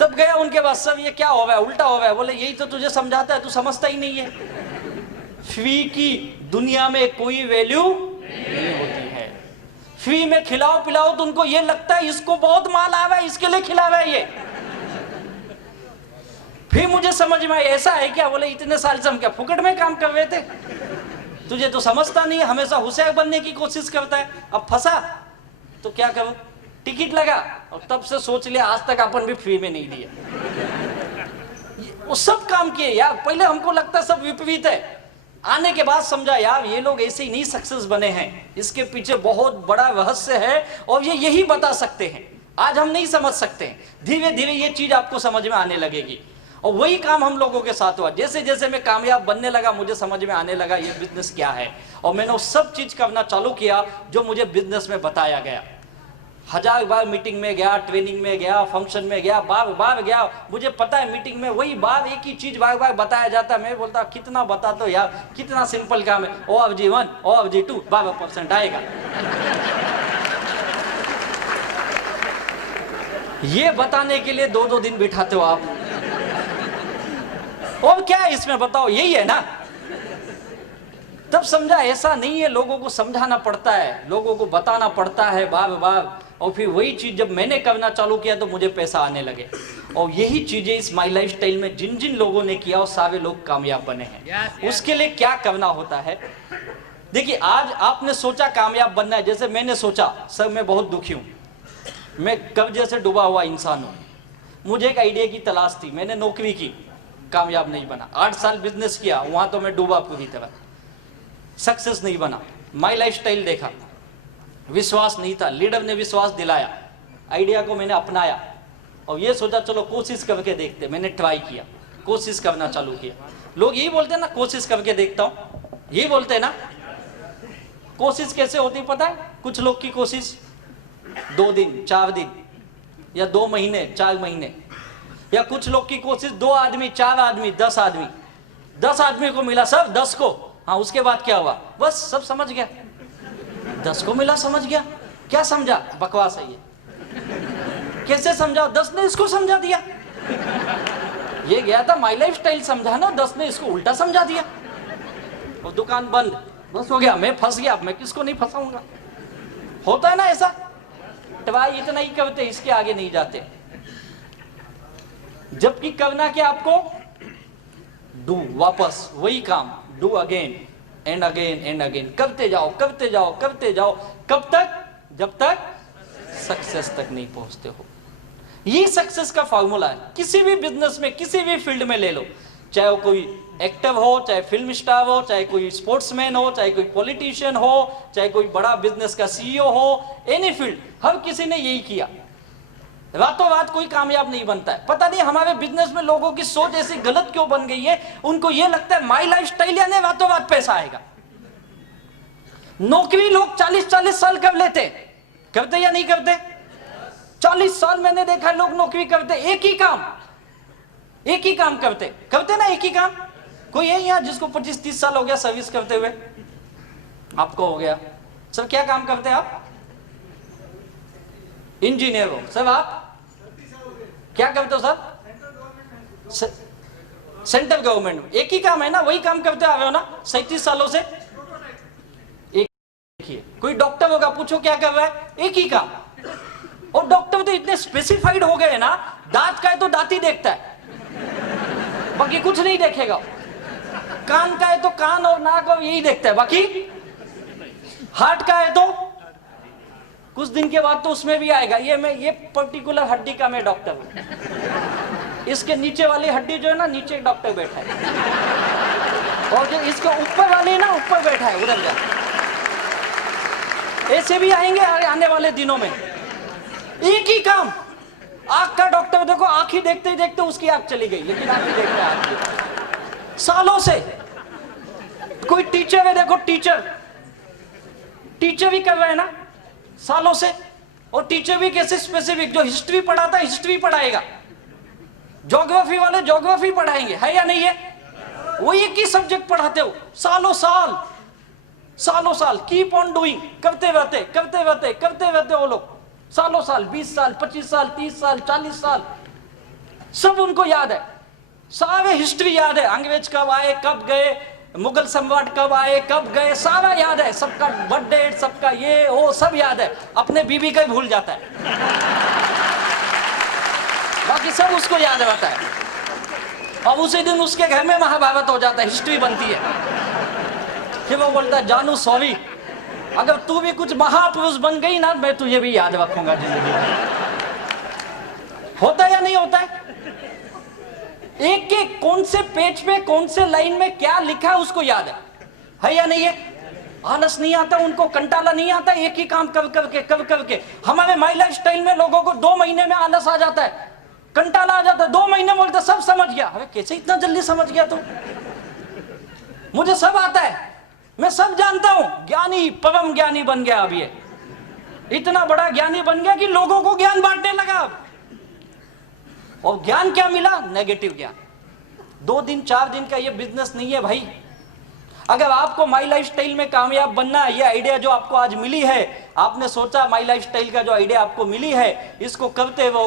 तब गया उनके पास, सब ये क्या हो रहा है, उल्टा हो रहा है। बोले यही तो तुझे समझाता है, तू समझता ही नहीं है, फ्री की दुनिया में कोई वैल्यू नहीं होती है। फ्री में खिलाओ पिलाओ तो उनको ये लगता है इसको बहुत माल आ रहा है, इसके लिए खिला रहा है ये। फिर मुझे समझ में ऐसा है क्या, बोले इतने साल से हम क्या फुकट में काम कर रहे थे, तुझे तो समझता नहीं, हमेशा होशियार बनने की कोशिश करता है, अब फंसा तो क्या करूं, टिकट लगा, और तब से सोच लिया आज तक अपन भी फ्री में नहीं दिया। वो सब काम किए यार, पहले हमको लगता सब विपरीत है, आने के बाद समझा यार ये लोग ऐसे ही नहीं सक्सेस बने हैं, इसके पीछे बहुत बड़ा रहस्य है, और ये यही बता सकते हैं। आज हम नहीं समझ सकते हैं, धीरे धीरे ये चीज आपको समझ में आने लगेगी। और वही काम हम लोगों के साथ हुआ, जैसे जैसे मैं कामयाब बनने लगा, मुझे समझ में आने लगा ये बिजनेस क्या है, और मैंने वो सब चीज करना चालू किया जो मुझे बिजनेस में बताया गया। 1000 बार मीटिंग में गया, ट्रेनिंग में गया, फंक्शन में गया, बार बार गया, मुझे पता है मीटिंग में वही बार एक ही चीज बार बार बताया जाता। मैं बोलता कितना बता दो यार, कितना सिंपल काम है, ओ of G1 O of G2 12% आएगा। ये बताने के लिए 2-2 दिन बिठाते हो आप, और क्या है इसमें बताओ, यही है ना। तब समझा ऐसा नहीं है, लोगों को समझाना पड़ता है, लोगों को बताना पड़ता है बार बार, और फिर वही चीज जब मैंने करना चालू किया तो मुझे पैसा आने लगे। और यही चीजें इस माई लाइफ स्टाइल में जिन जिन लोगों ने किया, वो सारे लोग कामयाब बने हैं। उसके लिए क्या करना होता है, देखिए आज आपने सोचा कामयाब बनना है, जैसे मैंने सोचा, सर मैं बहुत दुखी हूं, मैं कर्जे से डूबा हुआ इंसान हूं, मुझे एक आइडिया की तलाश थी, मैंने नौकरी की, कामयाब नहीं बना, 8 साल बिजनेस किया, वहां तो मैं डूबा पूरी तरह, सक्सेस नहीं बना, माई लाइफ स्टाइल देखा, विश्वास नहीं था, लीडर ने विश्वास दिलाया, आइडिया को मैंने अपनाया और ये सोचा चलो कोशिश करके देखते, मैंने ट्राई किया, कोशिश करना चालू किया। लोग यही बोलते हैं ना, कोशिश करके देखता हूं, यही बोलते हैं ना। कोशिश कैसे होती पता है? कुछ लोग की कोशिश 2 दिन 4 दिन या 2 महीने 4 महीने, या कुछ लोग की कोशिश 2 आदमी 4 आदमी 10 आदमी, 10 आदमी को मिला सब 10 को, हाँ उसके बाद क्या हुआ, बस सब समझ गया, 10 को मिला समझ गया, क्या समझा, बकवास है ये, कैसे समझाओ, 10 ने इसको समझा दिया, ये गया था माई लाइफ स्टाइल समझा ना, 10 ने इसको उल्टा समझा दिया और दुकान बंद, बस हो गया, मैं फंस गया, मैं किसको नहीं फंसाऊंगा। होता है ना ऐसा, ट्राई इतना ही करते, इसके आगे नहीं जाते, जबकि करना क्या आपको, डू, वापस वही काम, do again and again and again, करते जाओ करते जाओ करते जाओ, कब तक, जब तक सक्सेस तक नहीं पहुंचते हो। ये सक्सेस का फॉर्मूला है, किसी भी बिजनेस में, किसी भी फील्ड में ले लो, चाहे वो कोई एक्टर हो, चाहे फिल्म स्टार हो, चाहे कोई स्पोर्ट्समैन हो, चाहे कोई पॉलिटिशियन हो, चाहे कोई बड़ा बिजनेस का सीईओ हो, एनी फील्ड, हर किसी ने यही किया। रातों रात कोई कामयाब नहीं बनता है। पता नहीं हमारे बिजनेस में लोगों की सोच ऐसी गलत क्यों बन गई है, उनको ये लगता है माई लाइफ स्टाइल यानी रातों रात पैसा आएगा। नौकरी लोग 40-40 साल कर लेते, करते या नहीं करते? 40 साल मैंने देखा लोग नौकरी करते, एक ही काम करते ना, एक ही काम। कोई है यहाँ जिसको 25-30 साल हो गया सर्विस करते हुए? आपको हो गया। सर क्या काम करते हैं आप? इंजीनियर हो। सर आप क्या करते हो? सर सेंट्रल गवर्नमेंट में। एक ही काम है ना, वही काम करते आ रहे हो ना 37 सालों से। एक ही। कोई डॉक्टर होगा, पूछो क्या कर रहा है? एक ही काम। और डॉक्टर तो इतने स्पेसिफाइड हो गए ना, दांत का है तो दांत ही देखता है, बाकी कुछ नहीं देखेगा। कान का है तो कान और नाक और यही देखता है, बाकी हार्ट का है तो कुछ दिन के बाद तो उसमें भी आएगा, ये पर्टिकुलर हड्डी का मैं डॉक्टर हूं। इसके नीचे वाली हड्डी जो है ना, नीचे एक डॉक्टर बैठा है, और जो इसके ऊपर वाली ना, ऊपर बैठा है, उधर जा। ऐसे भी आएंगे आने वाले दिनों में। एक ही काम। आंख का डॉक्टर देखो, आंख ही देखते ही देखते उसकी आंख चली गई, लेकिन आंख ही देखता है सालों से। कोई टीचर है, देखो टीचर भी कर रहा है ना सालों से। और टीचर भी कैसे स्पेसिफिक, जो हिस्ट्री पढ़ाता है हिस्ट्री पढ़ाएगा, ज्योग्राफी वाले ज्योग्राफी पढ़ाएंगे, है या नहीं है? वो एक ही सब्जेक्ट पढ़ाते हो सालों साल, कीप ऑन डूइंग, करते रहते वो लोग सालों साल, 20 साल, 25 साल, 30 साल, 40 साल, सब उनको याद है, सारे हिस्ट्री याद है। अंग्रेज कब आए, कब गए, मुगल सम्राट कब आए, कब गए, सारा याद है, सबका बर्थडे, सबका ये वो सब याद है। अपने बीबी का ही भूल जाता है, बाकी सब उसको याद रहता है। और उसी दिन उसके घर में महाभारत हो जाता है, हिस्ट्री बनती है। फिर वो बोलता है, जानू सॉरी, अगर तू भी कुछ महापुरुष बन गई ना, मैं तुझे भी याद रखूंगा जिंदगी में। होता है या नहीं होता है? एक एक कौन से पेज पे, कौन से लाइन में क्या लिखा है उसको याद है या नहीं है? आलस नहीं आता उनको, कंटाला नहीं आता, एक ही काम कर करके। हमारे माई लाइफ स्टाइल में लोगों को 2 महीने में आलस आ जाता है, कंटाला आ जाता है, 2 महीने बोलते सब समझ गया। अरे कैसे इतना जल्दी समझ गया तू? मुझे सब आता है, मैं सब जानता हूं। ज्ञानी, परम ज्ञानी बन गया अब, ये इतना बड़ा ज्ञानी बन गया कि लोगों को ज्ञान बांटने लगा अब। और ज्ञान क्या मिला? नेगेटिव ज्ञान। 2 दिन 4 दिन का ये बिजनेस नहीं है भाई। अगर आपको माई लाइफ स्टाइल में कामयाब बनना है, ये आइडिया जो आपको आज मिली है, आपने सोचा माई लाइफ स्टाइल का जो आइडिया आपको मिली है, इसको करते वो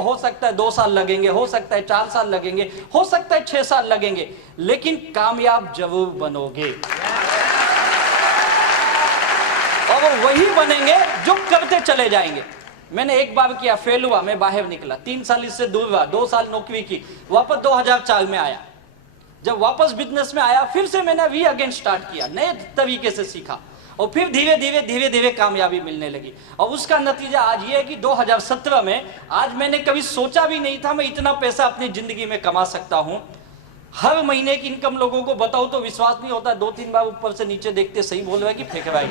हो सकता है 2 साल लगेंगे, हो सकता है 4 साल लगेंगे, हो सकता है 6 साल लगेंगे, लेकिन कामयाब जरूर बनोगे। और वो वही बनेंगे जो करते चले जाएंगे। मैंने एक बार किया, फेल हुआ, मैं बाहर निकला, 3 साल इससे दूर रहा, 2 साल नौकरी की, वापस 2004 में आया, जब वापस बिजनेस में आया फिर से मैंने वी अगेन स्टार्ट किया, नए तरीके से सीखा और फिर धीरे धीरे कामयाबी मिलने लगी। और उसका नतीजा आज ये है कि 2017 में आज मैंने कभी सोचा भी नहीं था मैं इतना पैसा अपनी जिंदगी में कमा सकता हूं। हर महीने की इनकम लोगों को बताओ तो विश्वास नहीं होता, 2-3 बार ऊपर से नीचे देखते सही बोल रहा है कि फेंक रहा है।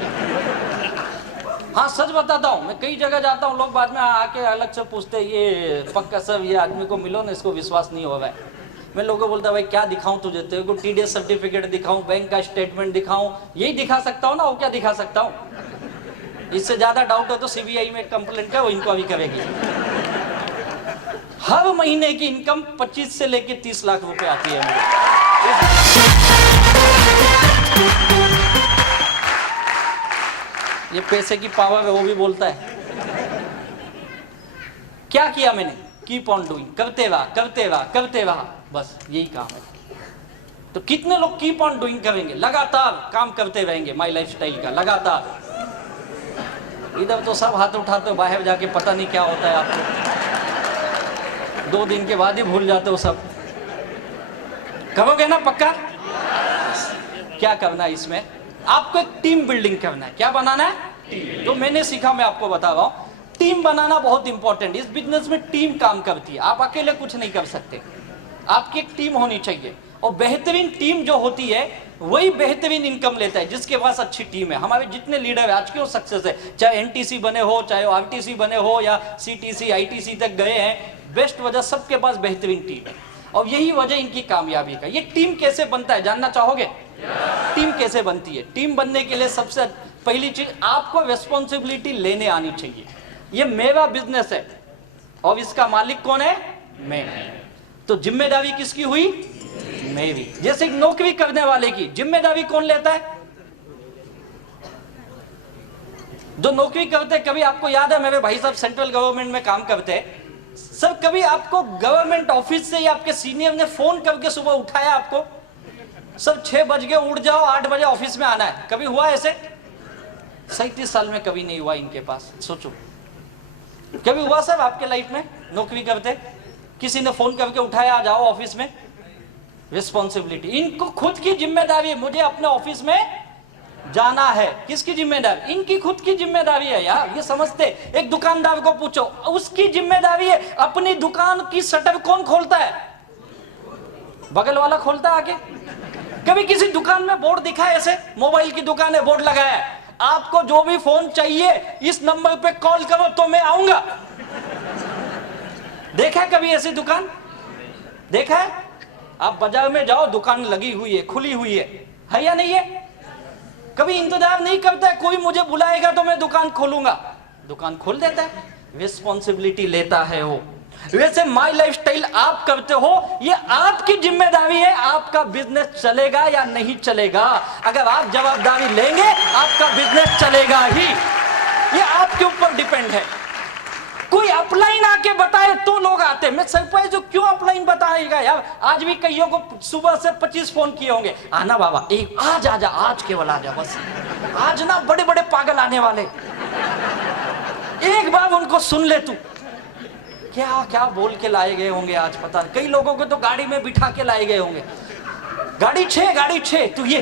हाँ सच बताता हूँ, मैं कई जगह जाता हूँ, लोग बाद में आके अलग से पूछते ये पक्का सर ये आदमी को मिलो ना, इसको विश्वास नहीं हो रहा है। मैं लोगों को बोलता भाई क्या दिखाऊं तुझे, तेरे को टीडीएस सर्टिफिकेट दिखाऊं, बैंक का स्टेटमेंट दिखाऊं, यही दिखा सकता हूं ना, और क्या दिखा सकता हूं। इससे ज्यादा डाउट है तो सीबीआई में कंप्लेंट करो, इनको अभी करेगी। हर महीने की इनकम 25 से लेके 30 लाख रुपए आती है मुझे। ये पैसे की पावर है, वो भी बोलता है। क्या किया मैंने, कीप ऑन डूइंग, करते रहा, बस यही काम है। तो कितने लोग कीप ऑन डूइंग करेंगे, लगातार काम करते रहेंगे माई लाइफ स्टाइल का, लगातार। इधर तो सब हाथ उठाते हो, बाहर जाके पता नहीं क्या होता है आपको, 2 दिन के बाद ही भूल जाते हो सब। करोगे ना पक्का? क्या करना है इसमें, आपको एक टीम बिल्डिंग करना है। क्या बनाना है? तो मैंने सीखा, मैं आपको बता रहा हूं, टीम बनाना बहुत इंपॉर्टेंट। इस बिजनेस में टीम काम करती है, आप अकेले कुछ नहीं कर सकते, आपकी एक टीम होनी चाहिए। और बेहतरीन टीम जो होती है वही बेहतरीन इनकम लेता है, जिसके पास अच्छी टीम है। हमारे जितने लीडर आज क्यों सक्सेस है, चाहे एनटीसी बने हो, चाहे आरटीसी बने हो, या सीटीसी आईटीसी तक गए हैं, बेस्ट वजह सबके पास बेहतरीन टीम है। और यही वजह इनकी कामयाबी का। ये टीम कैसे बनता है जानना चाहोगे? टीम कैसे बनती है? टीम बनने के लिए सबसे पहली चीज, आपको रिस्पॉन्सिबिलिटी लेने आनी चाहिए। ये मेरा बिजनेस है और इसका मालिक कौन है? मैं। तो जिम्मेदारी किसकी हुई? मेरी। जैसे एक नौकरी करने वाले की जिम्मेदारी कौन लेता है? जो नौकरी करते, कभी आपको याद है मेरे भाई साहब सेंट्रल गवर्नमेंट में काम करते, सर कभी आपको गवर्नमेंट ऑफिस से या आपके सीनियर ने फोन करके सुबह उठाया आपको, सर 6 बज गए उठ जाओ, 8 बजे ऑफिस में आना है? कभी हुआ ऐसे? 37 साल में कभी नहीं हुआ इनके पास। सोचो, कभी हुआ सर आपके लाइफ में नौकरी करते किसी ने फोन करके उठाया आ जाओ ऑफिस में? रिस्पॉन्सिबिलिटी, इनको खुद की जिम्मेदारी है, मुझे अपने ऑफिस में जाना है। किसकी जिम्मेदारी? इनकी खुद की जिम्मेदारी है यार, ये समझते। एक दुकानदार को पूछो, उसकी जिम्मेदारी है। अपनी दुकान की शटर कौन खोलता है? बगल वाला खोलता है आके। कभी किसी दुकान में बोर्ड दिखा है ऐसे, मोबाइल की दुकान है, बोर्ड लगाया है, आपको जो भी फोन चाहिए इस नंबर पे कॉल करो तो मैं आऊंगा? देखा है कभी ऐसी दुकान? देखा है? आप बाजार में जाओ, दुकान लगी हुई है, खुली हुई है या नहीं है? कभी इंतजार नहीं करता है कोई मुझे बुलाएगा तो मैं दुकान खोलूंगा, दुकान खोल देता है। रिस्पॉन्सिबिलिटी लेता है वो। वैसे माई लाइफ स्टाइल आप करते हो, ये आपकी जिम्मेदारी है, आपका बिजनेस चलेगा या नहीं चलेगा। अगर आप जवाबदारी लेंगे आपका बिजनेस चलेगा ही, ये आपके ऊपर डिपेंड है। कोई अपलाइन आके बताए तो लोग आते। मैं सरप्राइज हूं, क्यों अपलाइन बताएगा यार? आज भी कईयों को सुबह से 25 फोन किए होंगे, आना बाबा, एक आज आजा, आज केवल आजा, बस आज ना, बड़े बड़े पागल आने वाले, एक बार उनको सुन ले तू। क्या क्या बोल के लाए गए होंगे आज, पता नहीं। कई लोगों को तो गाड़ी में बिठा के लाए गए होंगे, गाड़ी 6 तू ये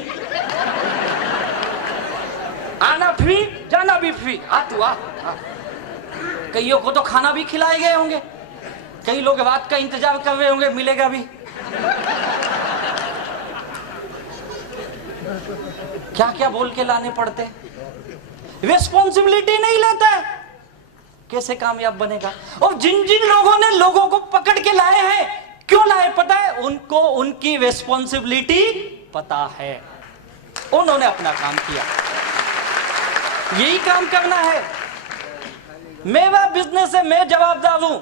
आना फ्री, जाना भी फ्री, आ तू आ। कईयों को तो खाना भी खिलाए गए होंगे, कई लोग रात का इंतजार कर रहे होंगे, मिलेगा भी। क्या क्या बोल के लाने पड़ते, रिस्पॉन्सिबिलिटी नहीं लेता है, कैसे कामयाब बनेगा? और जिन जिन लोगों ने लोगों को पकड़ के लाए हैं, क्यों लाए पता है? उनको उनकी रिस्पॉन्सिबिलिटी पता है, उन्होंने अपना काम किया। यही काम करना है। मेरा बिजनेस है, मैं जवाबदार हूं।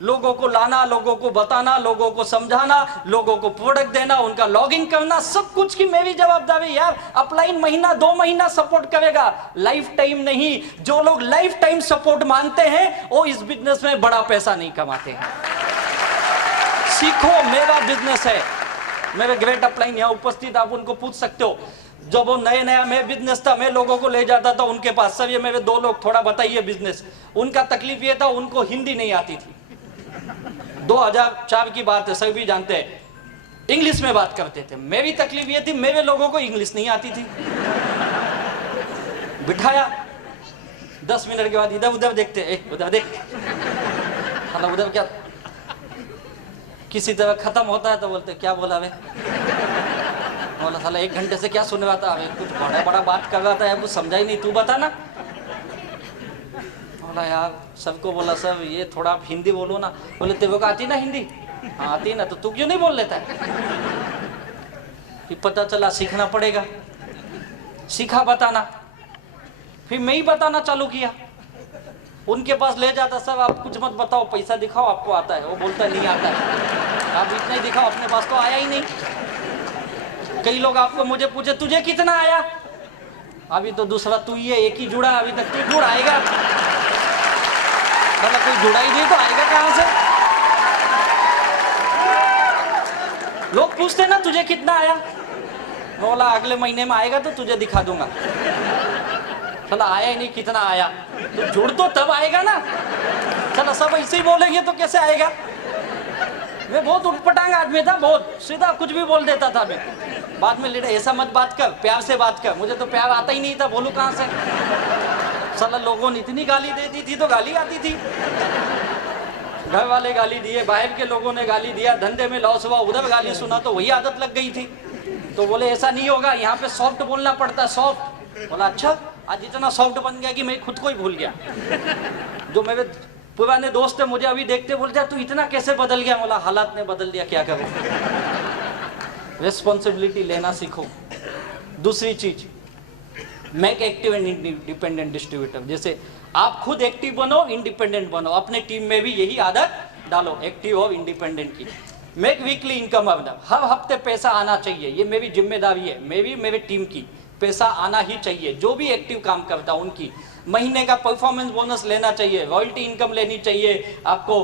लोगों को लाना, लोगों को बताना, लोगों को समझाना, लोगों को प्रोडक्ट देना, उनका लॉगिंग करना, सब कुछ की मेरी जवाबदारी यार। अपलाइन महीना 2 महीना सपोर्ट करेगा, लाइफ टाइम नहीं। जो लोग लाइफ टाइम सपोर्ट मांगते हैं वो इस बिजनेस में बड़ा पैसा नहीं कमाते हैं। सीखो, मेरा बिजनेस है। मेरे ग्रेट अपलाइन यहाँ उपस्थित, आप उनको पूछ सकते हो। जब वो नया मैं बिजनेस था, मैं लोगों को ले जाता था उनके पास, सर ये मेरे 2 लोग, थोड़ा बताइए बिजनेस। उनका तकलीफ ये था, उनको हिंदी नहीं आती थी। 2004 की बात है, सभी जानते हैं। इंग्लिश में बात करते थे। मेरी तकलीफ ये थी, मेरे लोगों को इंग्लिश नहीं आती थी। बिठाया, 10 मिनट के बाद इधर उधर देखते, उधर देख, उधर क्या, किसी तरह खत्म होता है तो बोलते क्या बोला वे, बोला साला 1 घंटे से क्या सुन रहा था, कुछ बड़ा बड़ा बात कर रहा था यार, कुछ समझा ही नहीं, तू बता ना। बोला यार सबको बोला सर ये थोड़ा आप हिंदी बोलो ना। बोले तेरे को आती ना हिंदी? हाँ आती ना, तो तू क्यों नहीं बोल लेता है? फिर पता चला सीखना पड़ेगा, सीखा बताना, फिर मैं ही बताना चालू किया। उनके पास ले जाता, सर आप कुछ मत बताओ, पैसा दिखाओ आपको आता है। वो बोलता नहीं आता है। आप इतना ही दिखाओ, अपने पास तो आया ही नहीं। कई लोग आपको मुझे पूछे तुझे कितना आया? अभी तो दूसरा तू ही है, एक ही जुड़ा, अभी तक तू जुड़ आएगा, मतलब कोई जुड़ा ही नहीं तो आएगा कहां से? लोग पूछते ना तुझे कितना आया, बोला अगले महीने में आएगा तो तुझे दिखा दूंगा। चला आया ही नहीं, कितना आया? तो जुड़ तो तब आएगा ना। चला सब ऐसे ही बोलेंगे तो कैसे आएगा? मैं बहुत उठपटांग आदमी था, बहुत सीधा कुछ भी बोल देता था मैं। बाद में लेडा ऐसा मत बात कर, प्यार से बात कर। मुझे तो प्यार आता ही नहीं था, बोलूं कहां से? साला लोगों ने इतनी गाली दे दी थी तो गाली आती थी। घर वाले गाली दिए, बाहर के लोगों ने गाली दिया, धंधे में लॉस हुआ, उधर गाली सुना तो वही आदत लग गई थी। तो बोले ऐसा नहीं होगा, यहाँ पे सॉफ्ट बोलना पड़ता है, सॉफ्ट। बोला अच्छा, आज इतना सॉफ्ट बन गया कि मैं खुद को ही भूल गया। जो मेरे पुराने दोस्त है मुझे अभी देखते बोलते तू इतना कैसे बदल गया? बोला हालात ने बदल दिया, क्या करूं। रिस्पॉन्सिबिलिटी लेना सीखो। दूसरी चीज, make active and independent distributor. जैसे आप खुद एक्टिव बनो, इंडिपेंडेंट बनो, अपने टीम में भी यही आदत डालो, एक्टिव और इंडिपेंडेंट की। मेक वीकली इनकम अर्नर, हर हफ्ते पैसा आना चाहिए, ये मेरी जिम्मेदारी है, मेरे टीम की। पैसा आना ही चाहिए, जो भी एक्टिव काम करता उनकी। महीने का परफॉर्मेंस बोनस लेना चाहिए, रॉयल्टी इनकम लेनी चाहिए आपको।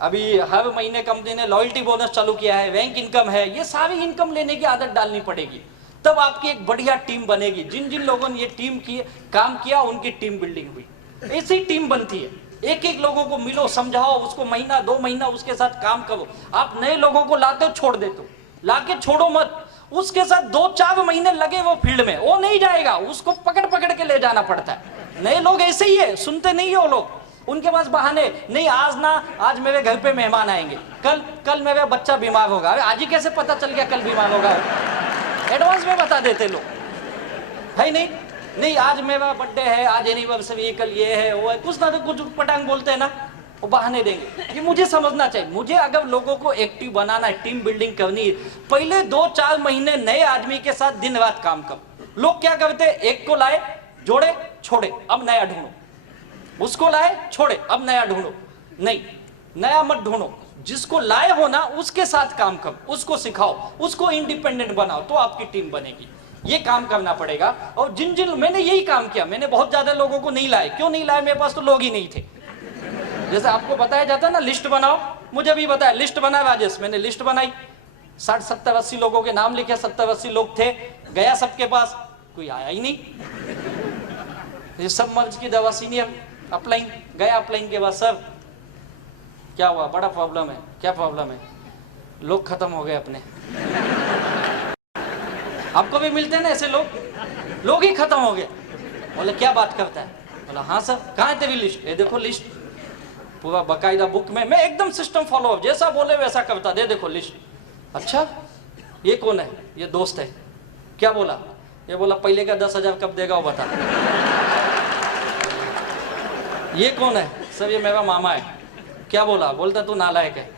अभी हर महीने कंपनी ने लॉयल्टी बोनस चालू किया है, रैंक इनकम है, ये सारी इनकम लेने की आदत डालनी पड़ेगी, तब आपकी एक बढ़िया टीम बनेगी। जिन जिन लोगों ने ये टीम की काम किया उनकी टीम बिल्डिंग हुई। ऐसी टीम बनती है। एक एक लोगों को मिलो, समझाओ उसको, महीना 2 महीना उसके साथ काम करो। आप नए लोगों को लाते हो छोड़ देते हो, लाके छोड़ो मत, उसके साथ 2-4 महीने लगे वो फील्ड में, वो नहीं जाएगा, उसको पकड़ पकड़ के ले जाना पड़ता है। नए लोग ऐसे ही है, सुनते नहीं है वो लोग, उनके पास बहाने नहीं। आज मेरे घर पे मेहमान आएंगे, कल मेरा बच्चा बीमार होगा। आज ही कैसे पता चल गया कल बीमार होगा? एडवांस में बता देते लोग, है नहीं आज मेरा बर्थडे है, आज एनिवर्सरी, कल ये है वो है, कुछ ना तो कुछ पटांग बोलते हैं ना, वो बहाने देंगे। ये मुझे समझना चाहिए। मुझे अगर लोगों को एक्टिव बनाना है, टीम बिल्डिंग करनी है, पहले 2-4 महीने नए आदमी के साथ दिन रात काम करो। लोग क्या करते हैं, एक को लाए, जोड़े, छोड़े, अब नया ढूंढो, उसको लाए, छोड़े, अब नया ढूंढो। नहीं, नया मत ढूंढो, जिसको लाए हो ना उसके साथ काम करो, उसको सिखाओ, उसको इंडिपेंडेंट बनाओ, तो आपकी टीम बनेगी। ये काम करना पड़ेगा। और जिन मैंने यही काम किया, मैंने बहुत ज्यादा लोगों को नहीं लाए। क्यों नहीं लाए? मेरे पास तो लोग ही नहीं थे। जैसे आपको बताया जाता है ना लिस्ट बनाओ, मुझे भी बताया लिस्ट बना राजेश, मैंने लिस्ट बनाई, 60, 70, 80 लोगों के नाम लिखे, 70, 80 लोग थे, गया सबके पास, कोई आया ही नहीं। ये सब मर्ज की दवा सीनियर अपलाइन गया, अपलाइन के बाद सर क्या हुआ? बड़ा प्रॉब्लम है। क्या प्रॉब्लम है? लोग खत्म हो गए अपने। आपको भी मिलते हैं ना ऐसे लोग ही खत्म हो गए। बोले क्या बात करता है? बोला हाँ सर। कहाँ है तेरी लिस्ट? ये देखो लिस्ट, पूरा बकायदा बुक में, मैं एकदम सिस्टम फॉलो अप, जैसा बोले वैसा करता, दे देखो लिस्ट। अच्छा ये कौन है? ये दोस्त है। क्या बोला? ये बोला पहले का 10,000 कब देगा वो बता। ये कौन है? सर ये मेरा मामा है। क्या बोला? बोलता तू नालायक है।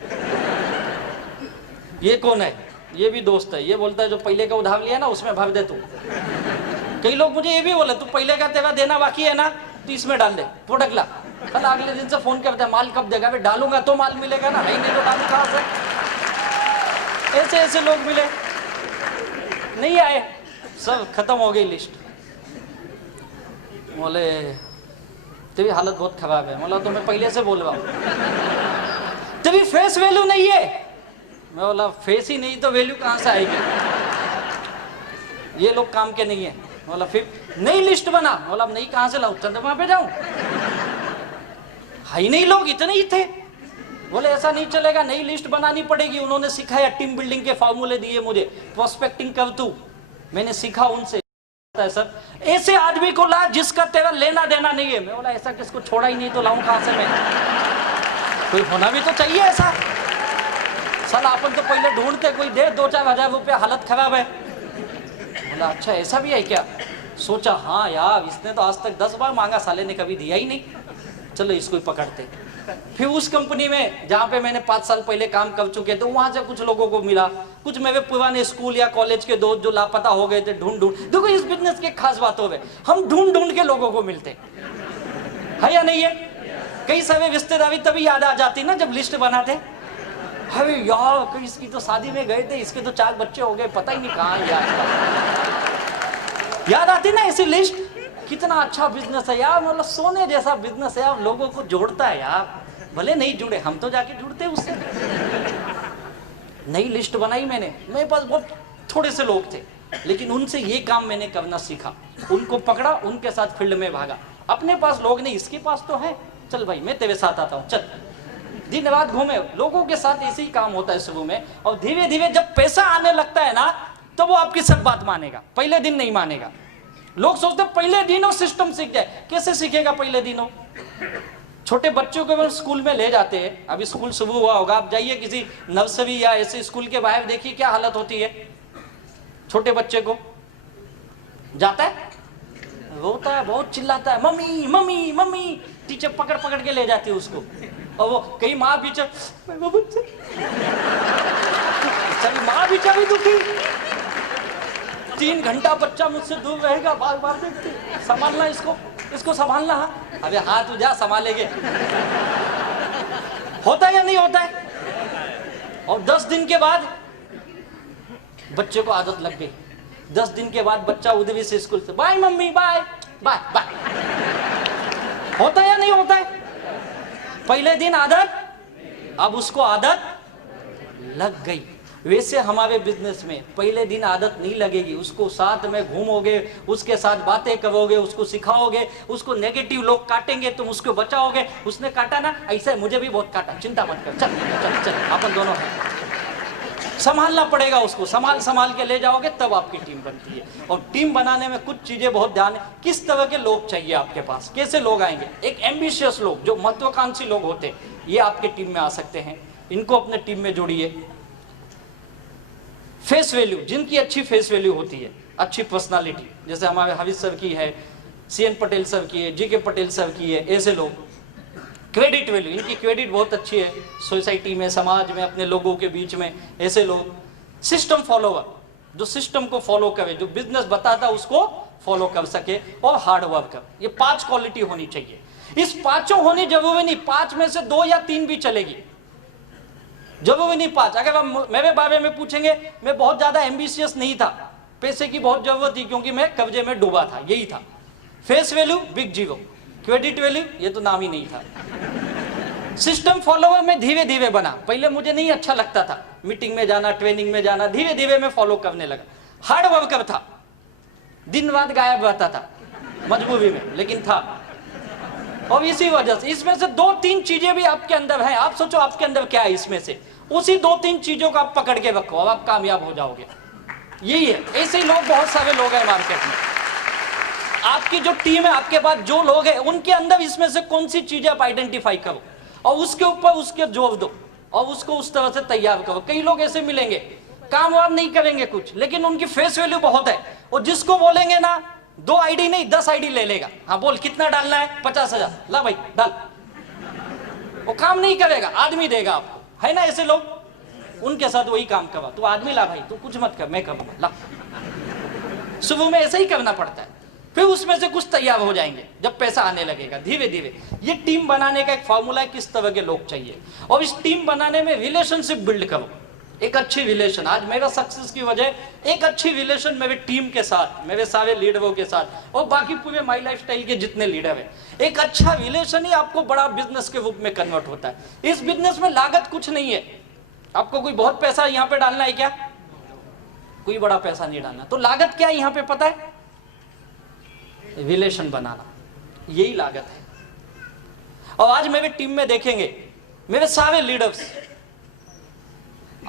ये कौन है? ये भी दोस्त है। ये बोलता है जो पहले का उधार लिया ना उसमें भर दे तू। कई लोग मुझे ये भी बोले तू पहले का तेरा देना बाकी है ना तो इसमें डाल दे, प्रोडक्ट ला। कल अगले दिन से फोन करता है माल कब देगा? मैं डालूंगा तो माल मिलेगा ना, नहीं तो डालू कहां से? ऐसे ऐसे लोग मिले, नहीं आए, सब खत्म हो गई लिस्ट। बोले तेरी हालत बहुत खराब है। बोला तो मैं पहले से बोल रहा हूँ, तेरी फेस वैल्यू नहीं है। मैं बोला फेस ही नहीं तो वैल्यू कहाँ से आएगी? ये लोग काम के नहीं है। बोला फिर नई लिस्ट बना। बोला अब नई कहाँ से लाऊं? चंद्रमा पे जाऊं? हाई नहीं, लोग इतने ही थे। बोले ऐसा नहीं चलेगा, नई लिस्ट बनानी पड़ेगी। उन्होंने सिखाया, टीम बिल्डिंग के फॉर्मूले दिए मुझे, प्रोस्पेक्टिंग कर तू, मैंने सीखा उनसे। सर ऐसे आदमी को ला जिसका तेरा लेना देना नहीं है। मैं बोला ऐसा किसको छोड़ा ही नहीं तो लाऊं कहां से मैं? कोई होना भी तो चाहिए ऐसा। साला अपन तो पहले ढूंढते कोई दे 2-4 हजार रुपया, हालत खराब है। बोला अच्छा ऐसा भी है क्या? सोचा हाँ यार, इसने तो आज तक 10 बार मांगा, साले ने कभी दिया ही नहीं, चलो इसको ही पकड़ते। फिर उस कंपनी में जहाँ पे मैंने 5 साल पहले काम कर चुके थे, वहां से कुछ लोगों को मिला, कुछ मेरे पुराने स्कूल या कॉलेज के दोस्त जो लापता हो गए थे, ढूंढ। देखो इस बिजनेस की खास बात हो गई, हम ढूंढ के लोगों को मिलते है या नहीं है? कई सारे रिश्तेदारी तभी याद आ जाती ना जब लिस्ट बनाते। अरे यार इसकी तो शादी में गए थे, इसके तो 4 बच्चे हो गए, पता ही नहीं कहाँ याद आती ना ऐसी लिस्ट। कितना अच्छा बिजनेस है यार, मतलब सोने जैसा बिजनेस है यार, लोगों को जोड़ता है यार। भले नहीं जुड़े, हम तो जाके जुड़ते उससे। नई लिस्ट बनाई मैंने, मेरे पास बहुत थोड़े से लोग थे, लेकिन उनसे ये काम मैंने करना सीखा। उनको पकड़ा, उनके साथ फील्ड में भागा। अपने पास लोग नहीं, इसके पास तो है, चल भाई मैं तेरे साथ आता हूँ, चल। दिन रात घूमे, लोगों के साथ ऐसे ही काम होता है शुरू में, और धीरे धीरे जब पैसा आने लगता है ना, तो वो आपकी सब बात मानेगा, पहले दिन नहीं मानेगा। लोग सोचते पहले दिनों सिस्टम सीख जाए, कैसे सीखेगा पहले दिनों? छोटे बच्चों को स्कूल में ले जाते हैं, अभी स्कूल शुरू हुआ होगा, आप जाइए किसी नर्सरी या ऐसे स्कूल के बाहर, देखिए क्या हालत होती है। छोटे बच्चे को जाता है, रोता है, बहुत चिल्लाता है, मम्मी मम्मी मम्मी, टीचर पकड़ पकड़ के ले जाती है उसको, और वो कई माँ पीछे, माँ पीछे भी दुखी। 3 घंटा बच्चा मुझसे दूर रहेगा, बार बार देखती, संभालना इसको संभालना। अबे हाथ उजा संभालेंगे, होता है या नहीं होता है? और 10 दिन के बाद बच्चे को आदत लग गई। 10 दिन के बाद बच्चा उधरी से स्कूल से, bye mummy bye bye bye, होता है या नहीं होता है? पहले दिन आदत, अब उसको आदत लग गई। वैसे हमारे बिजनेस में पहले दिन आदत नहीं लगेगी, उसको साथ में घूमोगे, उसके साथ बातें करोगे, उसको सिखाओगे, उसको नेगेटिव लोग काटेंगे, तुम उसको बचाओगे। उसने काटा ना, ऐसे मुझे भी बहुत काटा, चिंता मत कर, चल चल चल, अपन दोनों हैं। संभालना पड़ेगा उसको, संभाल के ले जाओगे तब आपकी टीम बनती है। और टीम बनाने में कुछ चीजें बहुत ध्यान है, किस तरह के लोग चाहिए आपके पास, कैसे लोग आएंगे। एक एम्बिशियस लोग, जो महत्वाकांक्षी लोग होते हैं, ये आपके टीम में आ सकते हैं, इनको अपने टीम में जोड़िए। फेस वैल्यू, जिनकी अच्छी फेस वैल्यू होती है, अच्छी पर्सनालिटी, जैसे हमारे हाविज सर की है, CN पटेल सर की है, GK पटेल सर की है, ऐसे लोग। क्रेडिट वैल्यू, इनकी क्रेडिट बहुत अच्छी है सोसाइटी में, समाज में, अपने लोगों के बीच में, ऐसे लोग। सिस्टम फॉलोवर, जो सिस्टम को फॉलो करे, जो बिजनेस बताता उसको फॉलो कर सके, और हार्ड वर्कर। ये 5 क्वालिटी होनी चाहिए। इस 5 होनी जरूरी नहीं, 5 में से 2 या 3 भी चलेगी, जरूरी नहीं 5। अगर आप मेरे बारे में पूछेंगे, मैं बहुत ज्यादा एम्बिशियस नहीं था, पैसे की बहुत जरूरत थी क्योंकि मैं कर्जे में डूबा था, यही था। Face value big zero, credit value ये तो नाम ही नहीं था। सिस्टम फॉलोवर में धीरे धीरे बना, पहले मुझे नहीं अच्छा लगता था, मीटिंग में जाना, ट्रेनिंग में जाना, धीरे धीरे मैं फॉलो करने लगा। हार्ड वर्कर था, दिन रात गायब रहता था मजबूरी में, लेकिन था। और इसी वजह से इसमें से 2-3 चीजें भी आपके अंदर हैं। आप सोचो आपके अंदर क्या है, इसमें से उसी 2-3 चीजों को आप पकड़ के रखो, अब आप कामयाब हो जाओगे। यही है, ऐसे ही लोग, बहुत सारे लोग हैं मार्केट में। आपकी जो टीम है, आपके पास जो लोग हैं, उनके अंदर इसमें से कौन सी चीजें आप आइडेंटिफाई करो, और उसके ऊपर उसके जोर दो, और उसको उस तरह से तैयार करो। कई लोग ऐसे मिलेंगे, काम वाम नहीं करेंगे कुछ, लेकिन उनकी फेस वैल्यू बहुत है, और जिसको बोलेंगे ना 2 आईडी नहीं 10 आईडी ले लेगा। हाँ बोल कितना डालना है, 50,000, ला भाई डाल। वो काम नहीं करेगा, आदमी देगा आपको, है ना ऐसे लोग, उनके साथ वही काम करवा। तू आदमी ला भाई, तू कुछ मत कर, मैं करूंगा, ला। सुबह में ऐसे ही करना पड़ता है, फिर उसमें से कुछ तैयार हो जाएंगे जब पैसा आने लगेगा धीरे धीरे। ये टीम बनाने का एक फॉर्मूला है, किस तरह के लोग चाहिए। और इस टीम बनाने में रिलेशनशिप बिल्ड करो, एक अच्छी रिलेशन। आज मेरा सक्सेस की वजह एक अच्छी रिलेशन मेरे टीम के साथ, मेरे सारे लीडरों के साथ, और बाकी पूरे माई लाइफस्टाइल के जितने लीडर हैं। एक अच्छा रिलेशन ही आपको बड़ा बिजनेस के रूप में कन्वर्ट होता है। इस बिजनेस में लागत कुछ नहीं है, आपको कोई बहुत पैसा यहाँ पे डालना है क्या, कोई बड़ा पैसा नहीं डालना। तो लागत क्या है यहाँ पे पता है, रिलेशन बनाना, यही लागत है। और आज मेरे टीम में देखेंगे, मेरे सारे लीडर्स,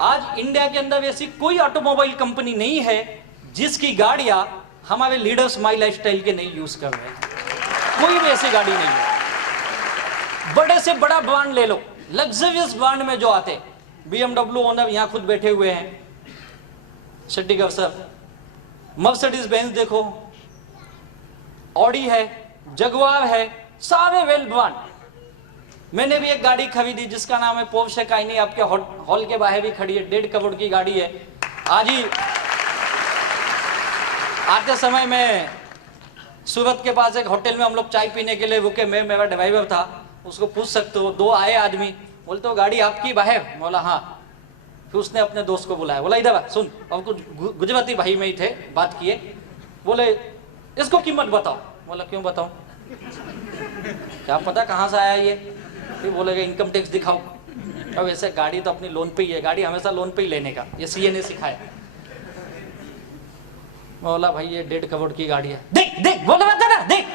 आज इंडिया के अंदर ऐसी कोई ऑटोमोबाइल कंपनी नहीं है जिसकी गाड़ियां हमारे लीडर्स माई लाइफस्टाइल के नहीं यूज कर रहे हैं। कोई भी ऐसी गाड़ी नहीं है। बड़े से बड़ा ब्रांड ले लो, लग्जरियस ब्रांड में जो आते, BMW ओनर यहां खुद बैठे हुए हैं, शेट्टी सर, मर्सिडीज बेंज देखो, ऑडी है, जगुआर है, सारे वेल ब्रांड। मैंने भी एक गाड़ी खरीदी जिसका नाम है पोर्शे कायनी, आपके हॉल के बाहर भी खड़ी है, 1.5 करोड़ की गाड़ी है। आज ही आते समय में सूरत के पास एक होटल में हम लोग चाय पीने के लिए रुके, मैं, मेरा ड्राइवर था, उसको पूछ सकते हो, 2 आए आदमी, बोलते हो गाड़ी आपकी बाहर? बोला हाँ। फिर उसने अपने दोस्त को बुलाया, बोला इधर सुन, और कुछ गुजराती भाई में ही थे, बात किए, बोले इसको कीमत बताओ। बोला क्यों बताऊं, क्या पता कहाँ से आया ये। फिर बोलेगा इनकम टैक्स दिखाओ। अब ऐसे गाड़ी तो अपनी लोन पे ही है, गाड़ी हमेशा लोन पे ही लेने का, ये सीए ने सिखाया। बोला भाई ये 1.5 करोड़ की गाड़ी है। देख देख बोला बता ना, देख।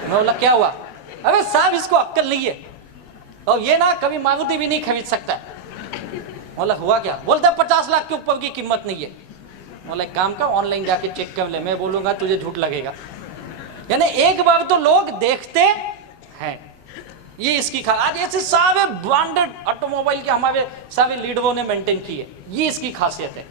मैं बोला क्या हुआ? अबे साहब इसको अक्ल नहीं है, और ये ना कभी मारुति भी नहीं खरीद सकता। बोला हुआ क्या? बोलता 50 लाख के ऊपर की कीमत नहीं है। बोला एक काम का ऑनलाइन जाके चेक कर ले, मैं बोलूंगा तुझे झूठ लगेगा। यानी एक बार तो लोग देखते हैं, ये इसकी आज ऐसे सारे ब्रांडेड ऑटोमोबाइल के हमारे सारे लीडरों ने मेंटेन की है, ये इसकी खासियत है।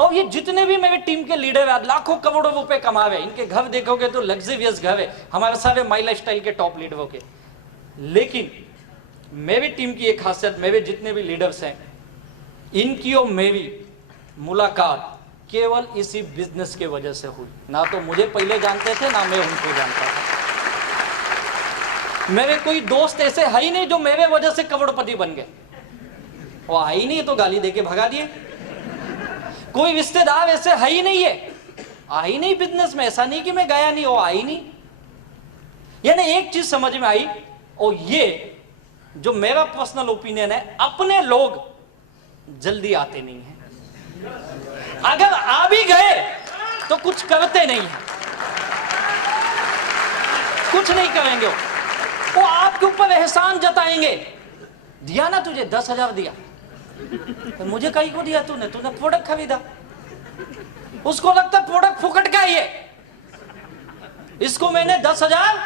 और ये जितने भी मेरे टीम के लीडर हैं, लाखों करोड़ों रुपए कमा रहे हैं, इनके घर देखोगे तो लग्जरियस घर है, हमारे सारे माई लाइफस्टाइल के टॉप लीडरों के। लेकिन मेरी टीम की एक खासियत, मेरे जितने भी लीडर्स हैं, इनकी और मेरी मुलाकात केवल इसी बिजनेस के वजह से हुई। ना तो मुझे पहले जानते थे, ना मैं उनको जानता था। मेरे कोई दोस्त ऐसे है ही नहीं जो मेरे वजह से करोड़पति बन गए, वो है ही नहीं तो गाली देके भगा दिए। कोई रिश्तेदार ऐसे है ही नहीं है, आ ही नहीं बिजनेस में, ऐसा नहीं कि मैं गया नहीं, वो आ ही नहीं। यानी एक चीज समझ में आई, और ये जो मेरा पर्सनल ओपिनियन है, अपने लोग जल्दी आते नहीं हैं, अगर आ भी गए तो कुछ करते नहीं है, कुछ नहीं करेंगे। वो आपके ऊपर एहसान जताएंगे, दिया ना तुझे 10,000 दिया, तो मुझे कहीं को दिया तूने प्रोडक्ट खरीदा। उसको लगता प्रोडक्ट फुकट का ही है, इसको मैंने 10,000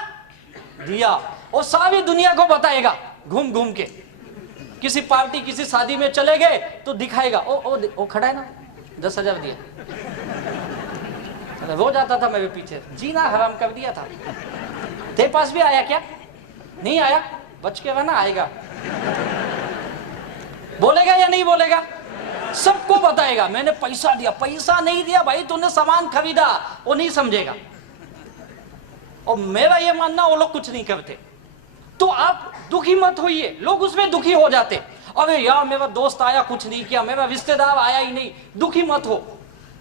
दिया, और सारी दुनिया को बताएगा घूम घूम के। किसी पार्टी किसी शादी में चले गए तो दिखाएगा, ओ खड़ा है ना, 10,000 दिया। वो जाता था मेरे पीछे, जीना हराम कर दिया था। तेरे पास भी आया क्या? नहीं आया, बच के रहना, आएगा। बोलेगा या नहीं बोलेगा? सबको बताएगा मैंने पैसा दिया। पैसा नहीं दिया भाई, तूने सामान खरीदा, वो नहीं समझेगा। और मेरा ये मानना, वो लोग कुछ नहीं करते। तो आप दुखी मत होइए, लोग उसमें दुखी हो जाते, अरे यार मेरा दोस्त आया कुछ नहीं किया, मेरा रिश्तेदार आया ही नहीं। दुखी मत हो,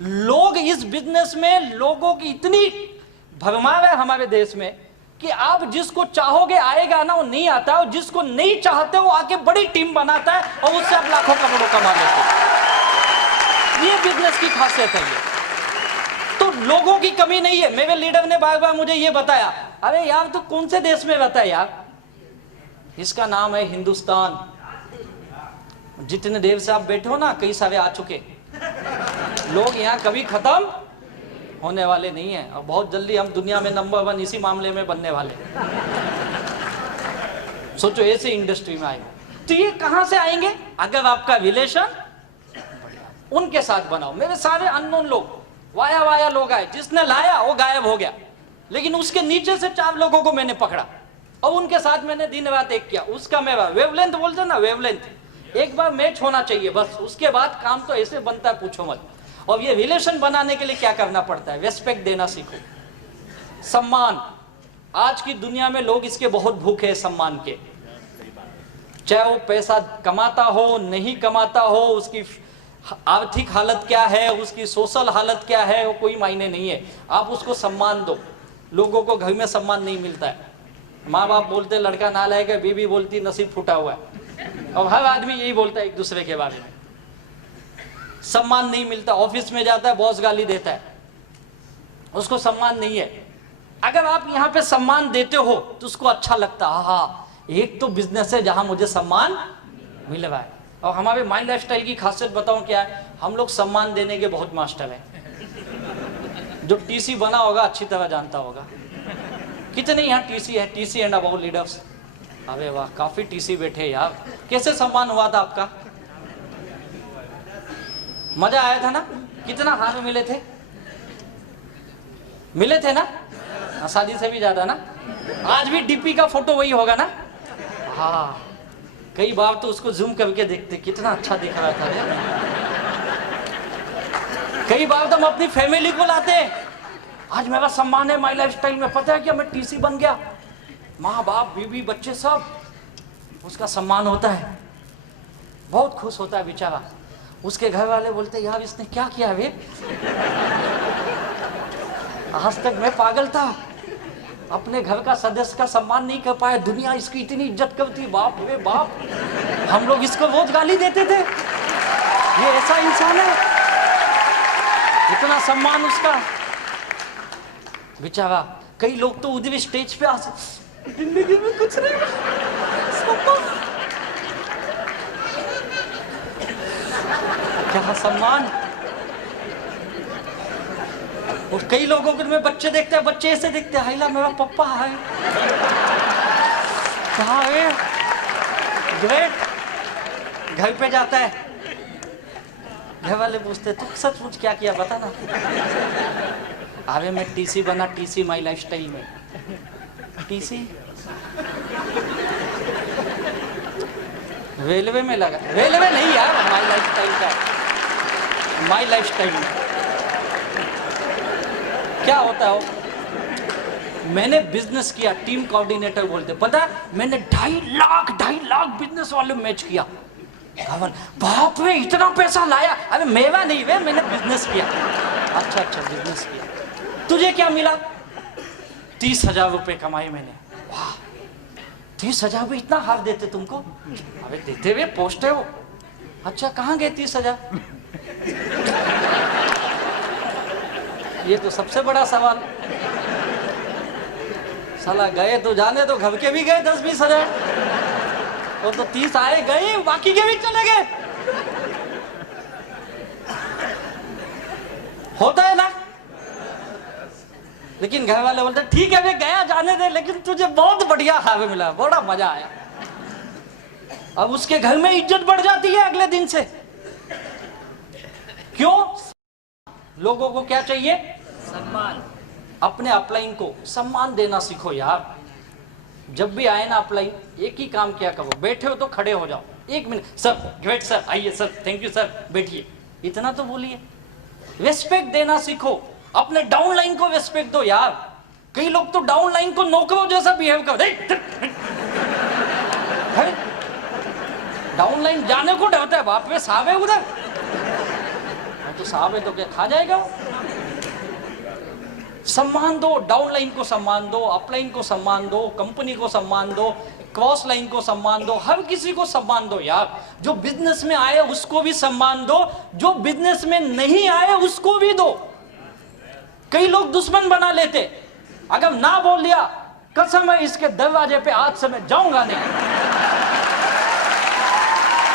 लोग इस बिजनेस में लोगों की इतनी भरमार है हमारे देश में कि आप जिसको चाहोगे आएगा ना, वो नहीं आता, और जिसको नहीं चाहते वो आके बड़ी टीम बनाता है, और उससे आप लाखों करोड़ों कमा लेते हैं। ये बिजनेस की खासियत है। ये तो लोगों की कमी नहीं है। मेरे लीडर ने बार बार मुझे ये बताया, अरे यार तू कौन से देश में रहता है यार? इसका नाम है हिंदुस्तान। जितने देर से आप बैठे हो ना, कई सारे आ चुके लोग यहाँ कभी खत्म होने वाले नहीं है, और बहुत जल्दी हम दुनिया में नंबर 1 इसी मामले में बनने वाले। सोचो ऐसे इंडस्ट्री में आए तो ये कहां से आएंगे? अगर आपका रिलेशन उनके साथ बनाओ। मेरे सारे अननोन लोग, वाया वाया लोग आए, जिसने लाया वो गायब हो गया, लेकिन उसके नीचे से 4 लोगों को मैंने पकड़ा और उनके साथ मैंने दिन रात एक किया। उसका मेरा वेवलेंथ बोलते ना, वेवलेंथ एक बार मैच होना चाहिए बस, उसके बाद काम तो ऐसे बनता है पूछो मत। और ये रिलेशन बनाने के लिए क्या करना पड़ता है? रेस्पेक्ट देना सीखो, सम्मान। आज की दुनिया में लोग इसके बहुत भूखे हैं, सम्मान के। चाहे वो पैसा कमाता हो नहीं कमाता हो, उसकी आर्थिक हालत क्या है, उसकी सोशल हालत क्या है, वो कोई मायने नहीं है। आप उसको सम्मान दो। लोगों को घर में सम्मान नहीं मिलता है। माँ बाप बोलते लड़का नालायक है, बीवी बोलती नसीब फूटा हुआ है, और हर आदमी यही बोलता है एक दूसरे के बारे में। सम्मान नहीं मिलता। ऑफिस में जाता है, बॉस गाली देता है, उसको सम्मान नहीं है। अगर आप यहाँ पे सम्मान देते हो तो उसको अच्छा लगता है, हाँ एक तो बिजनेस है जहां मुझे सम्मान मिल रहा है। और हमारे माई लाइफस्टाइल की खासियत बताऊं क्या है, हम लोग सम्मान देने के बहुत मास्टर हैं। जो टीसी बना होगा अच्छी तरह जानता होगा। कितने यहाँ टीसी है, टीसी एंड अबाउट लीडर्स? अबे वाह, काफी टीसी बैठे यार। कैसे सम्मान हुआ था आपका? मजा आया था ना? कितना हार मिले थे? मिले थे ना? शादी से भी ज्यादा ना? आज भी डीपी का फोटो वही होगा ना? हाँ, कई बार तो उसको जूम करके देखते, कितना अच्छा दिख रहा था यार। कई बार तो हम अपनी फैमिली को लाते, आज मेरा सम्मान है माई लाइफस्टाइल में, पता है क्या मैं टीसी बन गया। माँ बाप बीवी बच्चे सब, उसका सम्मान होता है, बहुत खुश होता है बेचारा। उसके घर वाले बोलते यार इसने क्या किया वे, आज तक मैं पागल था, अपने घर का सदस्य का सम्मान नहीं कर पाया, दुनिया इसकी इतनी इज्जत करती, बाप रे बाप, हम लोग इसको रोज गाली देते थे, ये ऐसा इंसान है, इतना सम्मान उसका बेचारा। कई लोग तो उधर स्टेज पे आ, जिंदगी में कुछ नहीं सम्मान, क्या सम्मान। और कई लोगों को में बच्चे देखते हैं, बच्चे ऐसे दिखते हैं, हाइला मेरा पप्पा है, कहाँ है, ग्रेट। घर पे जाता है, घर वाले पूछते तू सचमुच क्या किया बता ना। अरे मैं टीसी बना, टीसी माई लाइफस्टाइल में। टीसी रेलवे में लगा, रेलवे नहीं यार, माई लाइफस्टाइल का, माई लाइफस्टाइल में क्या होता है। मैंने बिजनेस किया, टीम कोऑर्डिनेटर बोलते, पता है मैंने 2.5 लाख बिजनेस वाले मैच किया। बाप रे इतना पैसा लाया, अरे मेवा नहीं वे, मैंने बिजनेस किया। अच्छा बिजनेस किया, तुझे क्या मिला? 30,000 रुपए कमाए मैंने। वाह, 30,000 भी इतना हाफ देते तुमको? अबे देते हुए पोस्ट है वो। अच्छा कहाँ गए 30,000? ये तो सबसे बड़ा सवाल। साला गए तो जाने तो, घर के भी गए 10-20 हजार, वो तो 30 आए गए, बाकी के भी चले गए। होता है ना? लेकिन घर वाले बोलते ठीक है वे गया जाने दे, लेकिन तुझे बहुत बढ़िया खावे मिला, बड़ा मजा आया। अब उसके घर में इज्जत बढ़ जाती है अगले दिन से। क्यों? लोगों को क्या चाहिए? सम्मान। अपने अपलाइन को सम्मान देना सीखो यार। जब भी आए ना अपलाइन, एक ही काम किया करो, बैठे हो तो खड़े हो जाओ, 1 मिनट सर, ग्रेट सर, आइए सर, थैंक यू सर, बैठिए, इतना तो बोलिए। रेस्पेक्ट देना सीखो, अपने डाउन लाइन को रेस्पेक्ट दो यार। कई लोग तो डाउन लाइन को नौकरों जैसा बिहेव कर, डाउन लाइन जाने को डरता है, बाप रे साहब है उधर, तो साहब है तो क्या खा जाएगा। सम्मान दो, डाउन लाइन को सम्मान दो, अपलाइन को सम्मान दो, कंपनी को सम्मान दो, क्रॉस लाइन को सम्मान दो, हर किसी को सम्मान दो यार। जो बिजनेस में आए उसको भी सम्मान दो, जो बिजनेस में नहीं आए उसको भी दो। कई लोग दुश्मन बना लेते, अगर ना बोल दिया कसम है इसके दरवाजे पे आज से मैं जाऊंगा नहीं।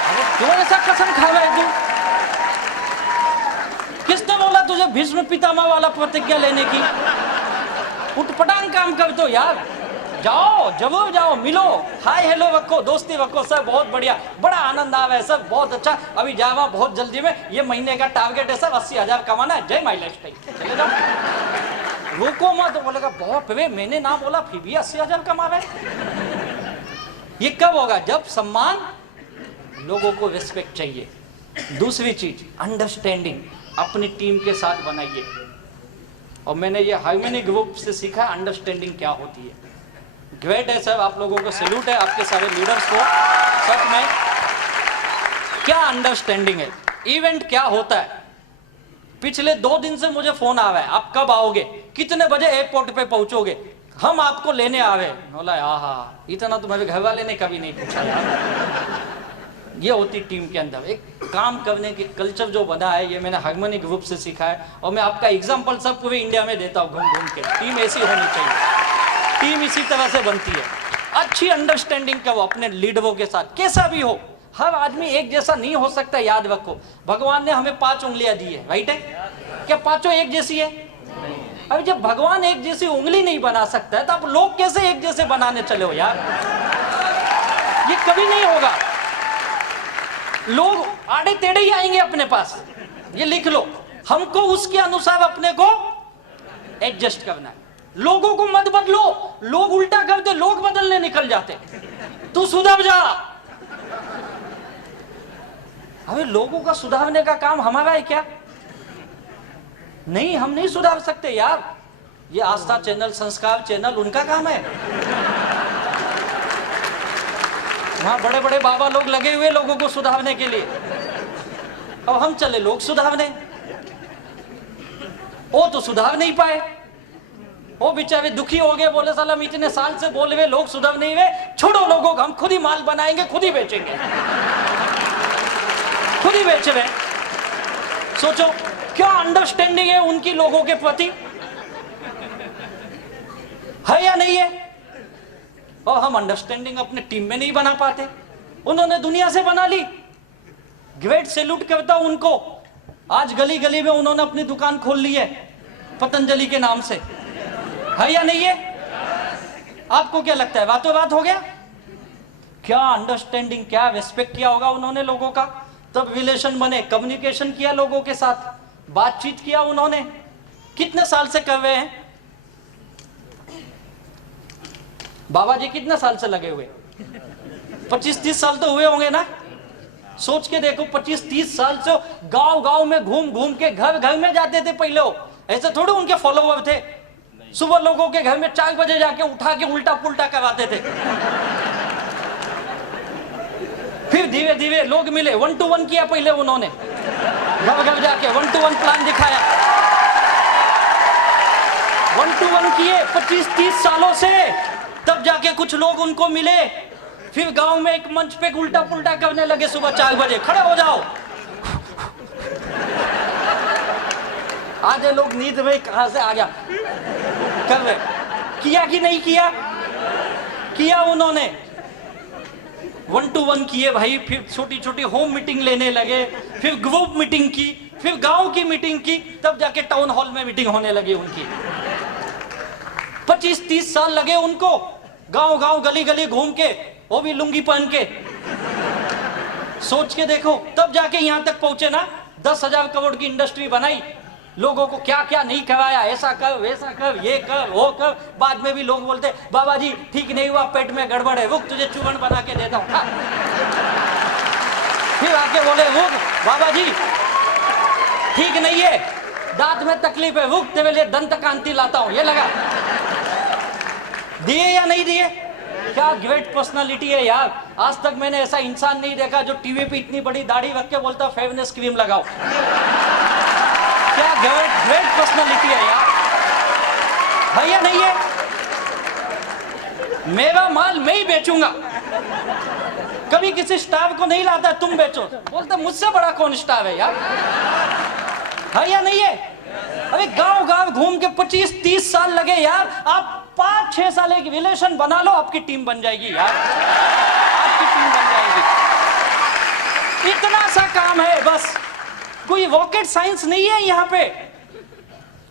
अरे क्यों ऐसा कसम खा रहा है तू? किसने बोला तुझे भीष्म पितामह वाला प्रतिज्ञा लेने की? उठपटांग काम कर दो यार, जाओ जरूर जाओ, मिलो, हाय हेलो रखो, दोस्ती रखो, सर बहुत बढ़िया, बड़ा आनंद आ रहा है सर, बहुत अच्छा, अभी जावा बहुत जल्दी में, ये महीने का टारगेट है सर 80,000 कमाना है, जय माई लाइफस्टाइल, चले जाओ। रुको मत, तो बोलेगा बहुत वे मैंने ना बोला फिर भी 80,000 कमा रहे। ये कब होगा? जब सम्मान, लोगों को रिस्पेक्ट चाहिए। दूसरी चीज अंडरस्टैंडिंग, अपनी टीम के साथ बनाइए। और मैंने ये हार्मनी ग्रुप से सीखा अंडरस्टैंडिंग क्या होती है। ग्रेट है सर, आप लोगों को सैल्यूट है, आपके सारे लीडर्स को। सच में क्या अंडरस्टैंडिंग है। इवेंट क्या होता है, पिछले 2 दिन से मुझे फोन आ रहा है, आप कब आओगे, कितने बजे एयरपोर्ट पे पहुंचोगे, हम आपको लेने आ रहे। बोला आहा, इतना तो मेरे घर वाले ने कभी नहीं पूछा यार। ये होती टीम के अंदर एक काम करने की कल्चर जो बना है, ये मैंने हार्मनी ग्रुप से सीखा है। और मैं आपका एग्जांपल सब पूरे इंडिया में देता हूँ घूम घूम के। टीम ऐसी होनी चाहिए, टीम इसी तरह से बनती है। अच्छी अंडरस्टैंडिंग करो अपने लीडरों के साथ, कैसा भी हो। हर आदमी एक जैसा नहीं हो सकता, याद रखो। भगवान ने हमें 5 उंगलियां दी है, राइट है? क्या पांचों एक जैसी है? अभी जब भगवान एक जैसी उंगली नहीं बना सकता है तो आप लोग कैसे एक जैसे बनाने चले हो यार? ये कभी नहीं होगा। लोग आड़े टेढ़े ही आएंगे अपने पास, ये लिख लो। हमको उसके अनुसार अपने को एडजस्ट करना है। लोगों को मत बदलो, लोग उल्टा करते, लोग बदलने निकल जाते। तू सुधर जा। अबे लोगों का सुधारने का काम हमारा है क्या? नहीं, हम नहीं सुधार सकते यार। ये आस्था चैनल, संस्कार चैनल, उनका काम है। वहां बड़े बड़े बाबा लोग लगे हुए लोगों को सुधारने के लिए। अब हम चले लोग सुधारने, वो तो सुधार नहीं पाए। वो बेचारे दुखी हो गए, बोले साला हम इतने साल से बोल रहे लोग सुधर नहीं हुए, छोड़ो लोगों को, हम खुद ही माल बनाएंगे, खुद ही बेचेंगे, खुद ही बेच रहे। सोचो क्या अंडरस्टैंडिंग है उनकी लोगों के प्रति, है या नहीं है? और हम अंडरस्टैंडिंग अपने टीम में नहीं बना पाते, उन्होंने दुनिया से बना ली। ग्रेट सैल्यूट करता हूं उनको। आज गली गली में उन्होंने अपनी दुकान खोल ली है पतंजलि के नाम से, है या नहीं है? आपको क्या लगता है बातों बात हो गया? क्या अंडरस्टैंडिंग, क्या रिस्पेक्ट किया होगा उन्होंने लोगों का, तब रिलेशन बने, कम्युनिकेशन किया लोगों के साथ, बातचीत किया उन्होंने। कितने साल से कर रहे हैं बाबा जी? कितने साल से लगे हुए? 25-30 साल तो हुए होंगे ना। सोच के देखो, 25-30 साल से गांव गांव में घूम घूम के, घर घर में जाते थे पहले। ऐसे थोड़े उनके फॉलोवर थे, सुबह लोगों के घर में 4 बजे जाके उठा के उल्टा पुल्टा करवाते थे। फिर धीरे धीरे लोग मिले, 1 to 1 किया पहले उन्होंने, घर घर जाके 1 to 1 प्लान दिखाया। 1 to 1 किए 25-30 सालों से, तब जाके कुछ लोग उनको मिले। फिर गांव में एक मंच पे उल्टा पुल्टा करने लगे, सुबह 4 बजे खड़े हो जाओ। आधे लोग नींद में कहां से आ गया कर रहे। किया कि नहीं किया? किया उन्होंने। 1 to 1 किए भाई। फिर छोटी छोटी होम मीटिंग लेने लगे, फिर ग्रुप मीटिंग की, फिर गांव की मीटिंग की, तब जाके टाउन हॉल में मीटिंग होने लगी उनकी। 25-30 साल लगे उनको, गांव गांव गली गली घूम के, वो भी लुंगी पहन के। सोच के देखो, तब जाके यहां तक पहुंचे ना। 10,000 करोड़ की इंडस्ट्री बनाई, लोगों को क्या क्या नहीं करवाया, ऐसा कर वैसा कर, ये कर वो कर। बाद में भी लोग बोलते बाबा जी ठीक नहीं हुआ, पेट में गड़बड़ है, रुक तुझे चूर्ण बना के देता हूं। फिर आके बोले रुक बाबा जी ठीक नहीं है, दांत में तकलीफ है, रुक तेरे लिए दंत कांति लाता हूं, ये लगा। दिए या नहीं दिए? क्या ग्रेट पर्सनालिटी है यार। आज तक मैंने ऐसा इंसान नहीं देखा जो टीवी पे इतनी बड़ी दाढ़ी रख के बोलता फेयरनेस क्रीम लगाओ। क्या ग्रेट पर्सनालिटी है यार, है या नहीं है? मेरा माल मैं ही बेचूंगा, कभी किसी स्टार को नहीं लाता तुम बेचो। बोलते मुझसे बड़ा कौन स्टार है यार, है या नहीं है? अरे गांव गांव घूम के 25-30 साल लगे यार। आप 5-6 साल एक रिलेशन बना लो, आपकी टीम बन जाएगी यार, आपकी टीम बन जाएगी। इतना सा काम है बस, कोई रॉकेट साइंस नहीं है यहाँ पे,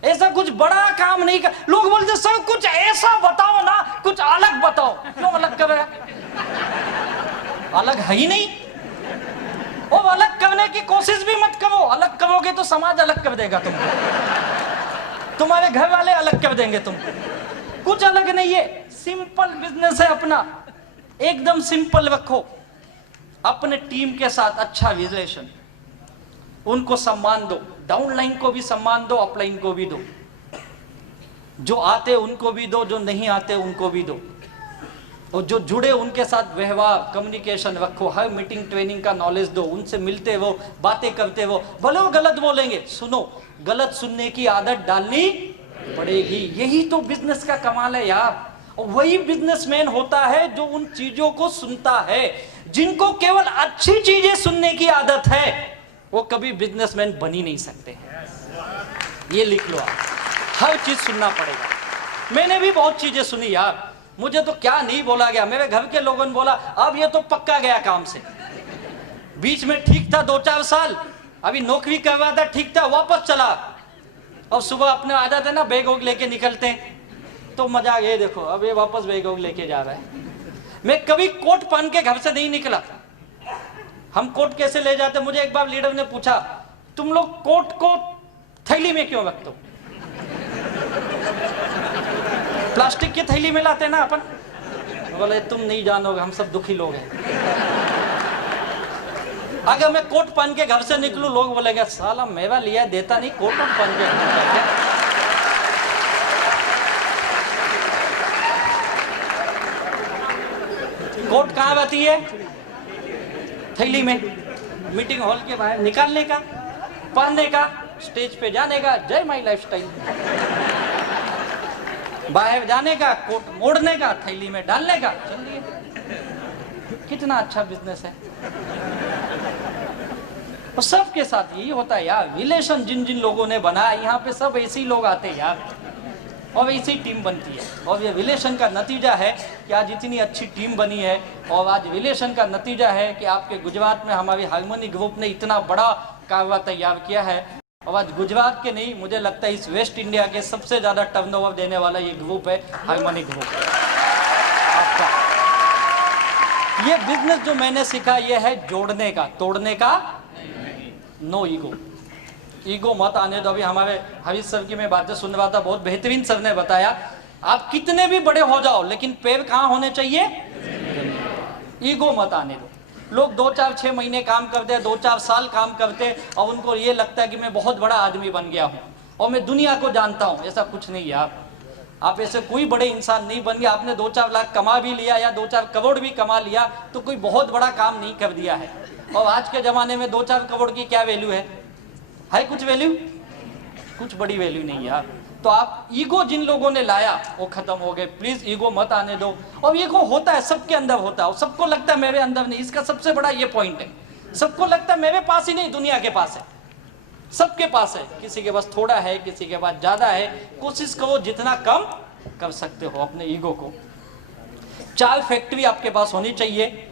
ऐसा कुछ बड़ा काम नहीं कर। लोग बोलते सर कुछ ऐसा बताओ ना, कुछ अलग बताओ। क्यों अलग कर रहा है? अलग है ही नहीं। और अलग करने की कोशिश भी मत करो, अलग करोगे तो समाज अलग कर देगा तुमको, तुम्हारे घर वाले अलग कर देंगे तुमको। कुछ अलग नहीं है, सिंपल बिजनेस है अपना, एकदम सिंपल रखो। अपने टीम के साथ अच्छा रिलेशन, उनको सम्मान दो, डाउनलाइन को भी सम्मान दो, अपलाइन को भी दो। जो आते उनको भी दो, जो नहीं आते उनको भी दो। और जो जुड़े उनके साथ व्यवहार कम्युनिकेशन रखो। हर मीटिंग ट्रेनिंग का नॉलेज दो, उनसे मिलते वो, बातें करते वो। भले वो गलत बोलेंगे, सुनो, गलत सुनने की आदत डालनी पड़ेगी। यही तो बिजनेस का कमाल है यार। और वही बिजनेसमैन होता है जो उन चीजों को सुनता है। जिनको केवल अच्छी चीजें सुनने की आदत है वो कभी बिजनेसमैन बन ही नहीं सकते। ये लिख लो आप, हर चीज सुनना पड़ेगा। मैंने भी बहुत चीजें सुनी यार, मुझे तो क्या नहीं बोला गया, मेरे घर के लोगों ने बोला अब ये तो पक्का गया काम से। बीच में ठीक था 2-4 साल, अभी नौकरी कर रहा था, ठीक था, वापस चला। और सुबह अपने आदत है ना बैग वैग लेके निकलते हैं, तो मजा ये देखो अब ये वापस बैग वैग लेके जा रहा है। मैं कभी कोट पहन के घर से नहीं निकला। हम कोट कैसे ले जाते, मुझे एक बार लीडर ने पूछा तुम लोग कोट को थैली में क्यों रखते हो? प्लास्टिक की थैली में लाते ना अपन। बोले तुम नहीं जानोगे, हम सब दुखी लोग हैं। अगर मैं कोट पहन के घर से निकलूं, लोग बोलेंगे साला मेवा लिया देता नहीं, कोट पहन के। कोट कहाँ रहती है? थैली में। मीटिंग हॉल के बाहर निकालने का, पहनने का, स्टेज पे जाने का, जय माई लाइफस्टाइल। बाहर जाने का, कोट मोड़ने का, थैली में डालने का, चलिए। कितना अच्छा बिजनेस है। और सबके साथ यही होता है यार, रिलेशन जिन जिन लोगों ने बनाया, यहाँ पे सब ऐसे ही लोग आते हैं यार, और ऐसी टीम बनती है। और ये रिलेशन का नतीजा है कि आज इतनी अच्छी टीम बनी है। और आज रिलेशन का नतीजा है कि आपके गुजरात में हमारी हार्मोनी ग्रुप ने इतना बड़ा कारोबार तैयार किया है। और आज गुजरात के नहीं, मुझे लगता है इस वेस्ट इंडिया के सबसे ज्यादा टर्नओवर देने वाला ये ग्रुप है, हार्मोनी ग्रुप आपका। ये बिजनेस जो मैंने सीखा ये है जोड़ने का, तोड़ने का। नो ईगो, ईगो मत आने दो। अभी हमारे हरीश सर की मैं बातें सुन रहा था, बहुत बेहतरीन सर ने बताया आप कितने भी बड़े हो जाओ लेकिन पैर कहाँ होने चाहिए? ईगो मत आने दो। लोग 2-4-6 महीने काम करते हैं, 2-4 साल काम करते हैं और उनको ये लगता है कि मैं बहुत बड़ा आदमी बन गया हूँ और मैं दुनिया को जानता हूँ। ऐसा कुछ नहीं है। आप ऐसे कोई बड़े इंसान नहीं बन गया। आपने 2-4 लाख कमा भी लिया या 2-4 करोड़ भी कमा लिया तो कोई बहुत बड़ा काम नहीं कर दिया है। और आज के ज़माने में 2-4 करोड़ की क्या वैल्यू है कुछ वैल्यू? कुछ बड़ी वैल्यू नहीं यार। तो आप ईगो जिन लोगों ने लाया वो खत्म हो गए। प्लीज ईगो मत आने दो। और ईगो होता है, सबके अंदर होता है, सबको लगता है मेरे अंदर नहीं। इसका सबसे बड़ा ये पॉइंट है, सबको लगता है मेरे पास ही नहीं, दुनिया के पास है, सबके पास है। किसी के पास थोड़ा है, किसी के पास ज्यादा है। कोशिश करो जितना कम कर सकते हो अपने ईगो को। 4 फैक्ट्री आपके पास होनी चाहिए।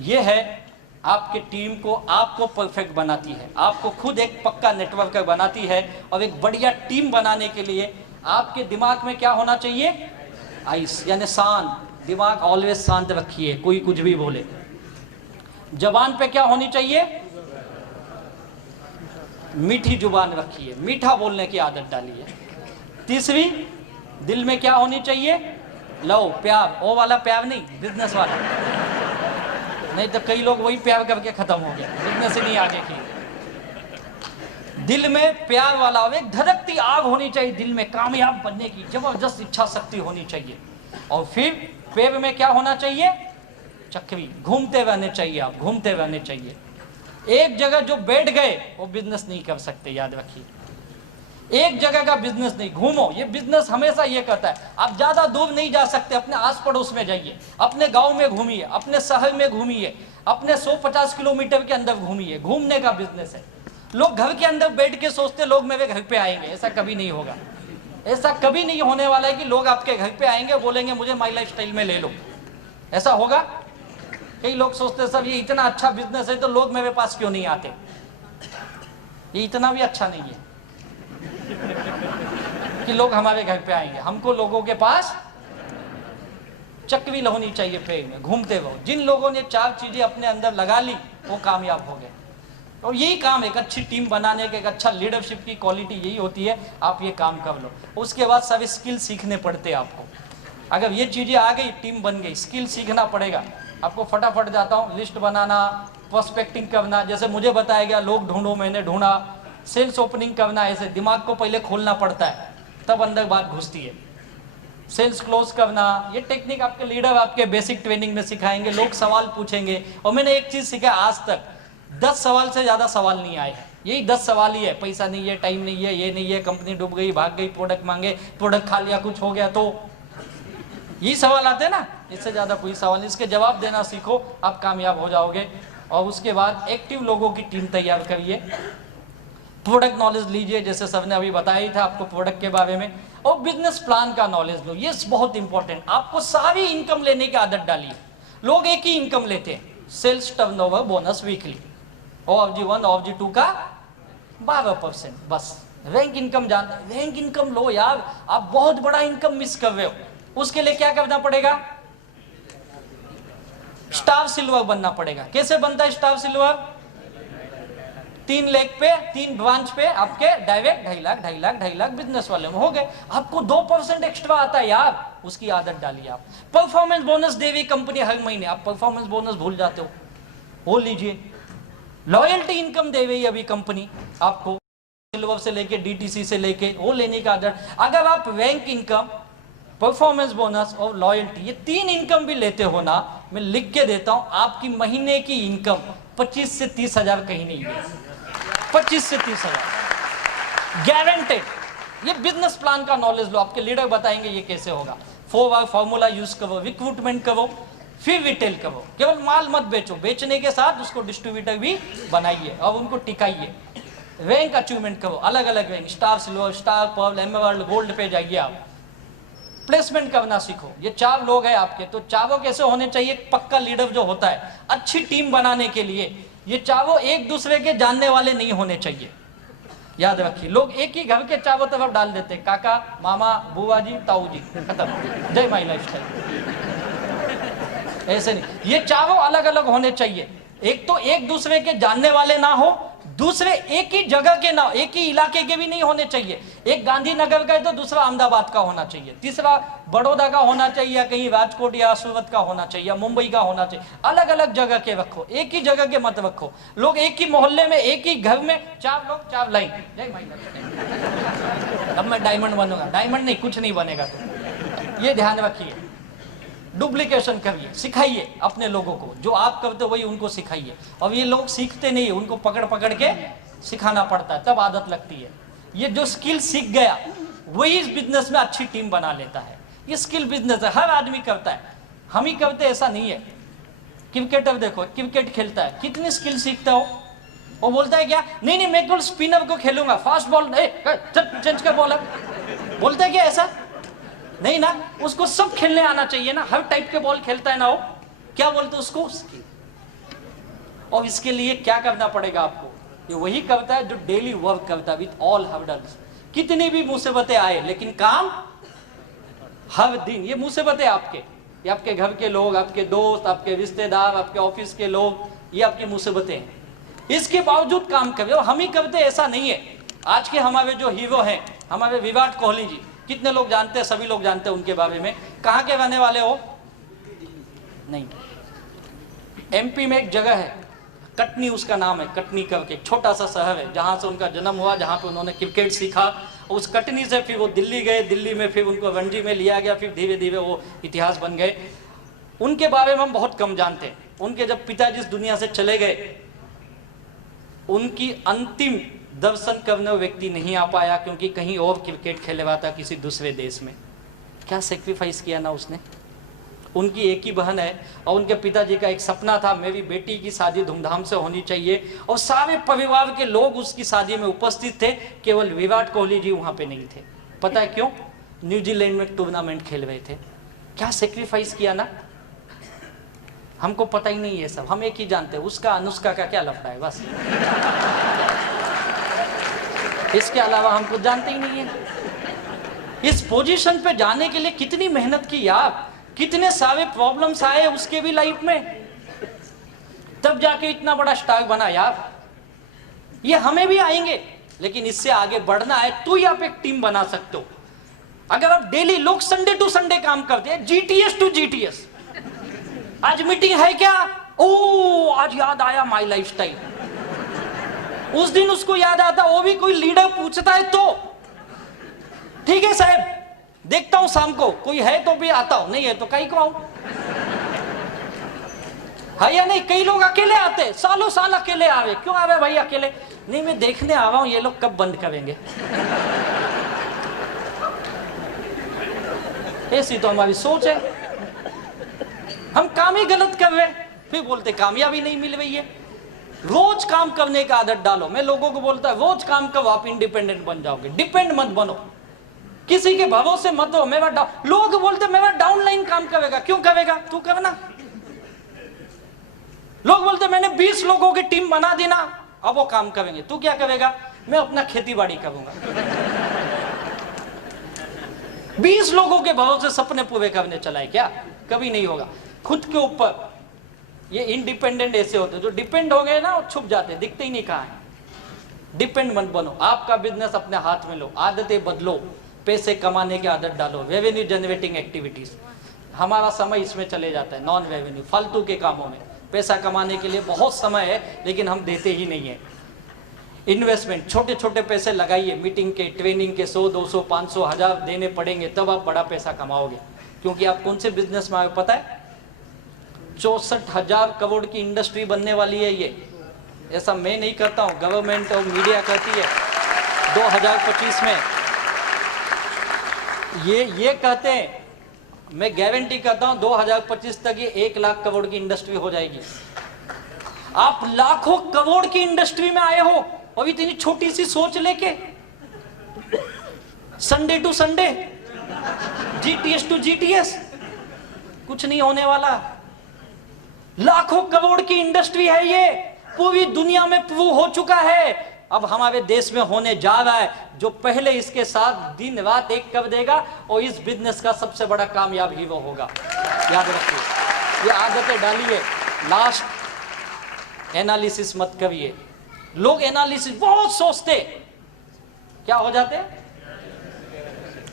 ये है आपके टीम को, आपको परफेक्ट बनाती है, आपको खुद एक पक्का नेटवर्क बनाती है। और एक बढ़िया टीम बनाने के लिए आपके दिमाग में क्या होना चाहिए? आइस, यानी शांत दिमाग। ऑलवेज शांत रखिए, कोई कुछ भी बोले। जबान पे क्या होनी चाहिए? मीठी जुबान रखिए, मीठा बोलने की आदत डालिए। तीसरी, दिल में क्या होनी चाहिए? लव, प्यार। वो वाला प्यार नहीं, बिजनेस वाला। नहीं तो कई लोग वही प्यार करके खत्म हो गया, बिजनेस ही नहीं आगे की। दिल में प्यार वाला, एक धड़कती आग होनी चाहिए दिल में, कामयाब बनने की जबरदस्त इच्छा शक्ति होनी चाहिए। और फिर पैर में क्या होना चाहिए? चक्री, घूमते रहने चाहिए। आप घूमते रहने चाहिए। एक जगह जो बैठ गए वो बिजनेस नहीं कर सकते, याद रखिए। एक जगह का बिजनेस नहीं, घूमो। ये बिजनेस हमेशा ये कहता है आप ज्यादा दूर नहीं जा सकते, अपने आस पड़ोस में जाइए, अपने गांव में घूमिए, अपने शहर में घूमिए, अपने 150 किलोमीटर के अंदर घूमिए। घूमने का बिजनेस है। लोग घर के अंदर बैठ के सोचते लोग मेरे घर पे आएंगे, ऐसा कभी नहीं होगा। ऐसा कभी नहीं होने वाला है कि लोग आपके घर पे आएंगे बोलेंगे मुझे माई लाइफ स्टाइल में ले लो। ऐसा होगा? कई लोग सोचते सब ये इतना अच्छा बिजनेस है तो लोग मेरे पास क्यों नहीं आते। ये इतना भी अच्छा नहीं है कि लोग हमारे घर पे आएंगे। हमको लोगों के पास चक्री होनी चाहिए, पेड़ में घूमते रहो। जिन लोगों ने 4 चीजें अपने अंदर लगा ली वो कामयाब हो गए। और यही काम एक अच्छी टीम बनाने के, एक अच्छा लीडरशिप की क्वालिटी यही होती है। आप ये काम कर लो, उसके बाद सब स्किल सीखने पड़ते हैं आपको। अगर ये चीजें आ गई, टीम बन गई, स्किल सीखना पड़ेगा आपको। फटाफट जाता हूँ, लिस्ट बनाना, प्रोस्पेक्टिंग करना, जैसे मुझे बताया गया, लोग ढूंढो, मैंने ढूंढा। सेल्स ओपनिंग करना, ऐसे दिमाग को पहले खोलना पड़ता है तब अंदर बात घुसती है। सेल्स क्लोज करना, ये टेक्निक आपके लीडर आपके बेसिक ट्रेनिंग में सिखाएंगे। लोग सवाल पूछेंगे। और मैंने एक चीज सीखा, आज तक 10 सवाल से ज्यादा सवाल नहीं आए हैं। यही 10 सवाल ही है, पैसा नहीं है, टाइम नहीं है, ये नहीं है, कंपनी डूब गई, भाग गई, प्रोडक्ट मांगे, प्रोडक्ट खा लिया, कुछ हो गया, तो यही सवाल आते हैं ना। इससे ज्यादा कोई सवाल नहीं। इसके जवाब देना सीखो, आप कामयाब हो जाओगे। और उसके बाद एक्टिव लोगों की टीम तैयार करिए। प्रोडक्ट नॉलेज लीजिए, जैसे सर ने अभी बताया ही था आपको प्रोडक्ट के बारे में। और बिजनेस प्लान का नॉलेज लो, ये बहुत इंपॉर्टेंट। आपको सारी इनकम लेने की आदत डालिए। लोग एक ही इनकम लेते हैं, sales turnover bonus weekly, OFG1 OFG2 का 12%, बस। रैंक इनकम जानते, रैंक इनकम लो यार, आप बहुत बड़ा इनकम मिस कर रहे हो। उसके लिए क्या करना पड़ेगा? स्टार सिल्वर बनना पड़ेगा। कैसे बनता है स्टार सिल्वर? 3 लाख पे 3 ब्रांच पे आपके डायरेक्ट 2.5 लाख बिजनेस वाले में हो गए। आपको 2% एक्स्ट्रा आता है यार, उसकी आदत डालिए आप। परफॉर्मेंस बोनस दे रही कंपनी हर महीने, आप परफॉर्मेंस बोनस भूल जाते हो, वो लीजिए। लॉयल्टी इनकम दे रही है अभी कंपनी आपको, सिल्वर से लेके DTC से लेके, वो लेने का आदत। अगर आप रैंक इनकम, परफॉर्मेंस बोनस और लॉयल्टी, ये 3 इनकम भी लेते हो ना, मैं लिख के देता हूं, आपकी महीने की इनकम 25 से 30 हजार कहीं नहीं है। 25 से 30 हजार गारंटेड। ये बिजनेस प्लान का नॉलेज लो, आपके लीडर बताएंगे ये कैसे होगा। 4R फॉर्मूला यूज करो, रिक्रूटमेंट करो, फिर रिटेल करो। केवल माल मत बेचो, बेचने के साथ उसको डिस्ट्रीब्यूटर भी बनाइए और उनको टिकाइए। रैंक अचीवमेंट करो, अलग अलग rank, star silver, star pearl, emerald, gold पे जाइए आप। प्लेसमेंट करना सीखो। ये 4 लोग हैं आपके, तो चारों कैसे होने चाहिए? पक्का लीडर जो होता है, अच्छी टीम बनाने के लिए ये चारों एक दूसरे के जानने वाले नहीं होने चाहिए। याद रखिए, लोग एक ही घर के चारों तरफ डाल देते हैं, काका, मामा, बुआ जी, ताऊ जी, खत्म, जय माई लाइफस्टाइल। ऐसे नहीं, ये चारों अलग अलग होने चाहिए। एक तो एक दूसरे के जानने वाले ना हो, दूसरे एक ही जगह के ना, एक ही इलाके के भी नहीं होने चाहिए। एक गांधीनगर का है तो दूसरा अहमदाबाद का होना चाहिए, तीसरा बड़ौदा का होना चाहिए, या कहीं राजकोट या सूरत का होना चाहिए, या मुंबई का होना चाहिए। अलग अलग जगह के रखो, एक ही जगह के मत रखो। लोग एक ही मोहल्ले में, एक ही घर में 4 लोग 4 लाइन। अब मैं डायमंड बनूंगा, डायमंड नहीं, कुछ नहीं बनेगा। तो ये ध्यान रखिए, डुप्लीकेशन करिए, सिखाइए अपने लोगों को, जो आप करते हो वही उनको सिखाइए। और ये लोग सीखते नहीं, उनको पकड़ पकड़ के सिखाना पड़ता है, तब आदत लगती है। ये जो स्किल सीख गया वही इस बिजनेस में अच्छी टीम बना लेता है। ये स्किल बिजनेस है, हर आदमी करता है, हम ही करते ऐसा नहीं है। क्रिकेटर देखो, क्रिकेट खेलता है, कितनी स्किल सीखता हो। वो बोलता है क्या, नहीं मैं केवल स्पिनर को खेलूंगा, फास्ट बॉल चेंज कर बॉलर, बोलता है क्या ऐसा? नहीं ना, उसको सब खेलने आना चाहिए ना, हर टाइप के बॉल खेलता है ना वो, क्या बोलते हैं उसको? स्किल। और इसके लिए क्या करना पड़ेगा आपको? ये वही करता है जो डेली वर्क करता है विथ ऑल हर्डल्स। कितनी भी मुसीबतें आए, लेकिन काम हर दिन। ये मुसीबतें आपके, ये आपके घर के लोग, आपके दोस्त, आपके रिश्तेदार, आपके ऑफिस के लोग, ये आपकी मुसीबतें हैं। इसके बावजूद काम कर रहे हो, हम ही करते ऐसा नहीं है। आज के हमारे जो हीरो हैं, हमारे विराट कोहली जी, कितने लोग जानते हैं? सभी लोग जानते हैं उनके बारे में। कहाँ के रहने वाले हो? नहीं, MP में एक जगह है, कटनी उसका नाम है, कटनी करके छोटा सा शहर है, जहाँ से उनका जन्म हुआ, जहाँ पे उन्होंने क्रिकेट सीखा। उस कटनी से फिर वो दिल्ली गए, दिल्ली में फिर उनको रणजी में लिया गया, फिर धीरे धीरे वो इतिहास बन गए। उनके बारे में हम बहुत कम जानते हैं। उनके जब पिताजी इस दुनिया से चले गए, उनकी अंतिम दर्शन करने व्यक्ति नहीं आ पाया, क्योंकि कहीं और क्रिकेट खेले हुआ था किसी दूसरे देश में। क्या सेक्रीफाइस किया ना उसने। उनकी एक ही बहन है और उनके पिताजी का एक सपना था, मेरी बेटी की शादी धूमधाम से होनी चाहिए, और सारे परिवार के लोग उसकी शादी में उपस्थित थे, केवल विराट कोहली जी वहां पे नहीं थे। पता है क्यों? न्यूजीलैंड में टूर्नामेंट खेल रहे थे। क्या सेक्रीफाइस किया ना। हमको पता ही नहीं है सब, हम एक ही जानते हैं, उसका अनुष्का का क्या लफड़ा है, बस। इसके अलावा हम कुछ जानते ही नहीं है। इस पोजीशन पे जाने के लिए कितनी मेहनत की यार, कितने सारे प्रॉब्लम्स आए उसके भी लाइफ में, तब जाके इतना बड़ा स्टार बना यार। ये हमें भी आएंगे, लेकिन इससे आगे बढ़ना है तो ही आप एक टीम बना सकते हो। अगर आप डेली, लोग संडे टू संडे काम करते हैं, GTS टू GTS। आज मीटिंग है क्या? ओ आज याद आया माई लाइफस्टाइल। उस दिन उसको याद आता, वो भी कोई लीडर पूछता है तो ठीक है साहब, देखता हूं शाम को, कोई है तो भी आता हूं, नहीं है तो कहीं को आऊं, है या नहीं? कई लोग अकेले आते, सालों साल अकेले आ रहे। क्यों आ रहे भाई अकेले? नहीं मैं देखने आ रहा हूं ये लोग कब बंद करेंगे। ऐसी तो हमारी सोच है। हम काम ही गलत कर रहे, फिर बोलते कामयाबी नहीं मिल रही है। रोज काम करने का आदत डालो। मैं लोगों को बोलता है रोज काम करो, आप इंडिपेंडेंट बन जाओगे। डिपेंड मत बनो। किसी के भरोसे मत हो। मेरा लोग बोलते मेरा डाउनलाइन काम करेगा, क्यों करेगा? तू करना। लोग बोलते मैंने 20 लोगों की टीम बना दी ना, अब वो काम करेंगे। तू क्या करेगा? मैं अपना खेती बाड़ी करूंगा। 20 लोगों के भरोसे सपने पूरे करने चला है क्या? कभी नहीं होगा। खुद के ऊपर ये इंडिपेंडेंट ऐसे होते हैं, जो डिपेंड हो गए ना वो छुप जाते, दिखते ही नहीं कहाँ है। डिपेंड मत बनो, आपका बिजनेस अपने हाथ में लो, आदतें बदलो, पैसे कमाने की आदत डालो, रेवेन्यू जनरेटिंग एक्टिविटीज। हमारा समय इसमें चले जाता है, नॉन रेवेन्यू फालतू के कामों में। पैसा कमाने के लिए बहुत समय है लेकिन हम देते ही नहीं है। इन्वेस्टमेंट, छोटे छोटे पैसे लगाइए, मीटिंग के, ट्रेनिंग के 100, 200, 500, 1000 देने पड़ेंगे, तब आप बड़ा पैसा कमाओगे। क्योंकि आप कौन से बिजनेस में आए पता है? 64,000 करोड़ की इंडस्ट्री बनने वाली है ये। ऐसा मैं नहीं करता हूँ, गवर्नमेंट और मीडिया करती है। 2025 में ये कहते हैं, मैं गारंटी करता हूँ 2025 तक ये 1 लाख करोड़ की इंडस्ट्री हो जाएगी। आप लाखों करोड़ की इंडस्ट्री में आए हो और इतनी छोटी सी सोच लेके, Sunday to Sunday, GTS to GTS, कुछ नहीं होने वाला। लाखों करोड़ की इंडस्ट्री है ये, पूरी दुनिया में प्रूव हो चुका है। अब हमारे देश में होने जा रहा है। जो पहले इसके साथ दिन रात एक कर देगा और इस बिजनेस का सबसे बड़ा कामयाब ही वो होगा। याद रखिए, ये आदतें डालिए। लास्ट, एनालिसिस मत करिए। लोग एनालिसिस बहुत सोचते, क्या हो जाते?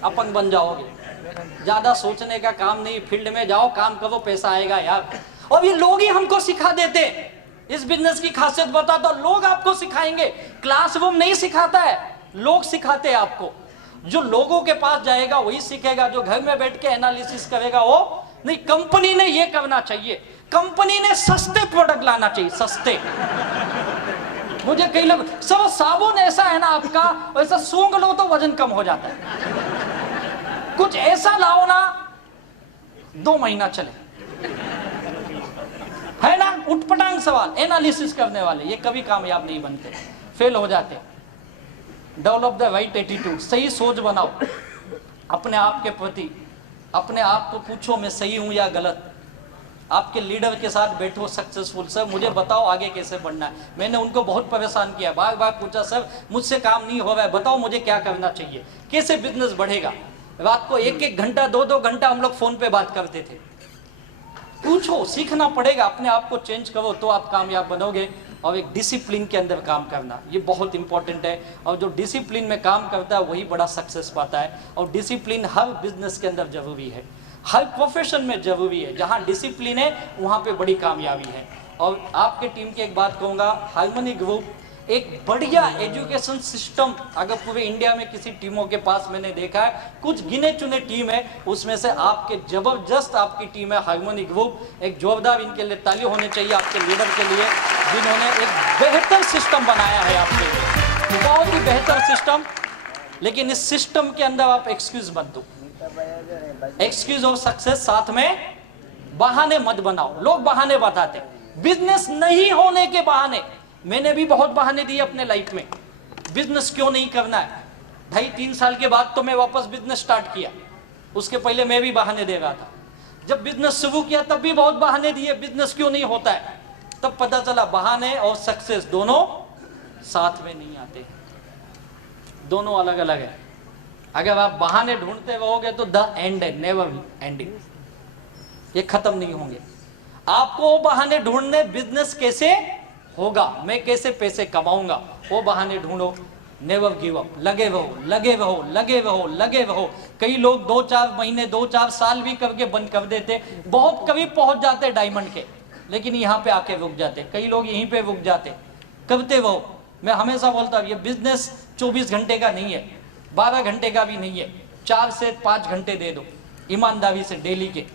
अपंग बन जाओगे। ज्यादा सोचने का काम नहीं, फील्ड में जाओ, काम करो, पैसा आएगा यार। और ये लोग ही हमको सिखा देते। इस बिजनेस की खासियत बता दो, लोग आपको सिखाएंगे। क्लासरूम नहीं सिखाता है, लोग सिखाते हैं आपको। जो लोगों के पास जाएगा वही सीखेगा, जो घर में बैठ के एनालिसिस करेगा वो नहीं। कंपनी ने ये करना चाहिए, कंपनी ने सस्ते प्रोडक्ट लाना चाहिए, सस्ते। मुझे कई लोग, सर साबुन ऐसा है ना आपका, वैसा सूंघ लो तो वजन कम हो जाता है, कुछ ऐसा लाओ ना 2 महीना चले, है ना? उठपटांग सवाल, एनालिसिस करने वाले ये कभी कामयाब नहीं बनते, फेल हो जाते। डेवलप द राइट एटीट्यूड, सही सोच बनाओ अपने आप के प्रति। अपने आप को पूछो मैं सही हूं या गलत। आपके लीडर के साथ बैठो सक्सेसफुल, सर मुझे बताओ आगे कैसे बढ़ना है। मैंने उनको बहुत परेशान किया, बार बार पूछा, सर मुझसे काम नहीं हो रहा है, बताओ मुझे क्या करना चाहिए, कैसे बिजनेस बढ़ेगा। रात को 1-1 घंटा 2-2 घंटा हम लोग फोन पे बात करते थे। पूछो, सीखना पड़ेगा, अपने आप को चेंज करो तो आप कामयाब बनोगे। और एक डिसिप्लिन के अंदर काम करना, ये बहुत इंपॉर्टेंट है। और जो डिसिप्लिन में काम करता है वही बड़ा सक्सेस पाता है। और डिसिप्लिन हर बिजनेस के अंदर जरूरी है, हर प्रोफेशन में जरूरी है। जहाँ डिसिप्लिन है वहाँ पे बड़ी कामयाबी है। और आपके टीम की एक बात कहूँगा, हार्मनी ग्रुप एक बढ़िया एजुकेशन सिस्टम, अगर पूरे इंडिया में किसी टीमों के पास मैंने देखा है, कुछ गिने चुने टीम है, उसमें से आपके जबरदस्त आपकी टीम है हार्मनी ग्रुप। एक जोरदार इनके लिए ताली होनी चाहिए आपके लीडर के लिए, जिन्होंने एक बेहतर सिस्टम बनाया है आपके लिए, बहुत ही बेहतर सिस्टम। लेकिन इस सिस्टम के अंदर आप एक्सक्यूज मत दो, एक्सक्यूज ऑफ सक्सेस साथ में बहाने मत बनाओ। लोग बहाने बताते, बिजनेस नहीं होने के बहाने। मैंने भी बहुत बहाने दिए अपने लाइफ में, बिजनेस क्यों नहीं करना है। 2.5-3 साल के बाद तो मैं वापस बिजनेस स्टार्ट किया, उसके पहले मैं भी बहाने दे रहा था। जब बिजनेस शुरू किया तब भी बहुत बहाने दिए, बिजनेस क्यों नहीं होता है। तब पता चला बहाने और सक्सेस दोनों साथ में नहीं आते, दोनों अलग अलग है। अगर आप बहाने ढूंढते रहोगे तो द एंड है, नेवर एंडिंग, ये खत्म नहीं होंगे। आपको बहाने ढूंढने, बिजनेस कैसे होगा, मैं कैसे पैसे कमाऊंगा, वो बहाने ढूंढो। नेवर गिव अप, लगे रहो, लगे रहो, लगे रहो, लगे रहो। कई लोग 2-4 महीने 2-4 साल भी करके बंद कर देते, बहुत करीब पहुंच जाते डायमंड के, लेकिन यहाँ पे आके रुक जाते। कई लोग यहीं पे रुक जाते। करते रहो। मैं हमेशा बोलता हूँ ये बिजनेस 24 घंटे का नहीं है, 12 घंटे का भी नहीं है। 4 से 5 घंटे दे दो ईमानदारी से डेली के।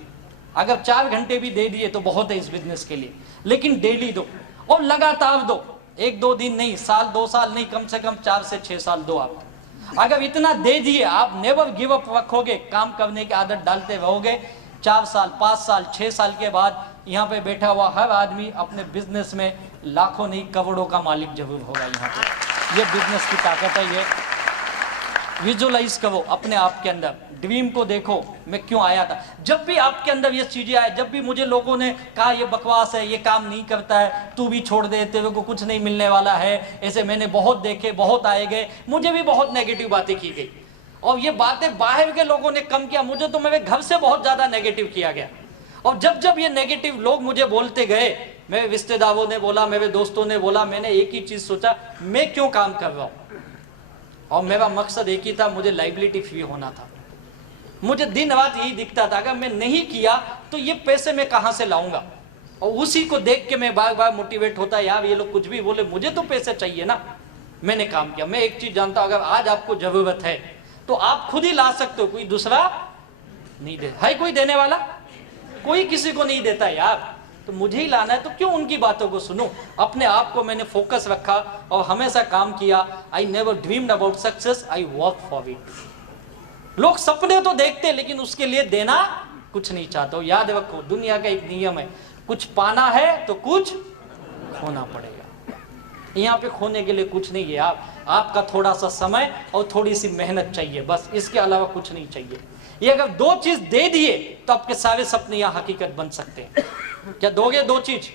अगर 4 घंटे भी दे दिए तो बहुत है इस बिजनेस के लिए, लेकिन डेली दो और लगातार दो। 1-2 दिन नहीं, साल 2 साल नहीं, कम से कम 4 से 6 साल दो आप। अगर इतना दे दिए, आप नेवर गिव अप रखोगे, काम करने की आदत डालते रहोगे, 4 साल 5 साल 6 साल के बाद यहाँ पे बैठा हुआ हर आदमी अपने बिजनेस में लाखों नहीं करोड़ों का मालिक जरूर होगा। यहाँ पे ये बिजनेस की ताकत है। ये विजुअलाइज करो अपने आप के अंदर, ड्रीम को देखो मैं क्यों आया था। जब भी आपके अंदर ये चीजें आए, जब भी मुझे लोगों ने कहा ये बकवास है, ये काम नहीं करता है, तू भी छोड़ दे, तेरे को कुछ नहीं मिलने वाला है, ऐसे मैंने बहुत देखे, बहुत आए गए, मुझे भी बहुत नेगेटिव बातें की गई। और ये बातें बाहर के लोगों ने कम किया, मुझे तो मेरे घर से बहुत ज्यादा नेगेटिव किया गया। और जब जब ये नेगेटिव लोग मुझे बोलते गए, मेरे रिश्तेदारों ने बोला, मेरे दोस्तों ने बोला, मैंने एक ही चीज सोचा, मैं क्यों काम कर रहा हूं। और मेरा मकसद एक ही था, मुझे लाइबिलिटी फ्री होना था। मुझे दिन रात यही दिखता था, अगर मैं नहीं किया तो ये पैसे मैं कहां से लाऊंगा। और उसी को देख के मैं बार बार मोटिवेट होता, यार ये लोग कुछ भी बोले, मुझे तो पैसे चाहिए ना। मैंने काम किया। मैं एक चीज जानता हूं, अगर आज आपको जरूरत है तो आप खुद ही ला सकते हो, कोई दूसरा नहीं दे। है कोई देने वाला? कोई किसी को नहीं देता यार। तो मुझे ही लाना है, तो क्यों उनकी बातों को सुनूं। अपने आप को मैंने फोकस रखा और हमेशा काम किया। I never dreamed about success, I work for it. लोग सपने तो देखते लेकिन उसके लिए देना कुछ नहीं चाहते हो। याद रखो, दुनिया का एक नियम है, कुछ पाना है तो कुछ खोना पड़ेगा। यहाँ पे खोने के लिए कुछ नहीं है। आपका थोड़ा सा समय और थोड़ी सी मेहनत चाहिए, बस, इसके अलावा कुछ नहीं चाहिए। ये अगर दो चीज दे दिए तो आपके सारे सपने यहाँ हकीकत बन सकते हैं। क्या दोगे दो चीज?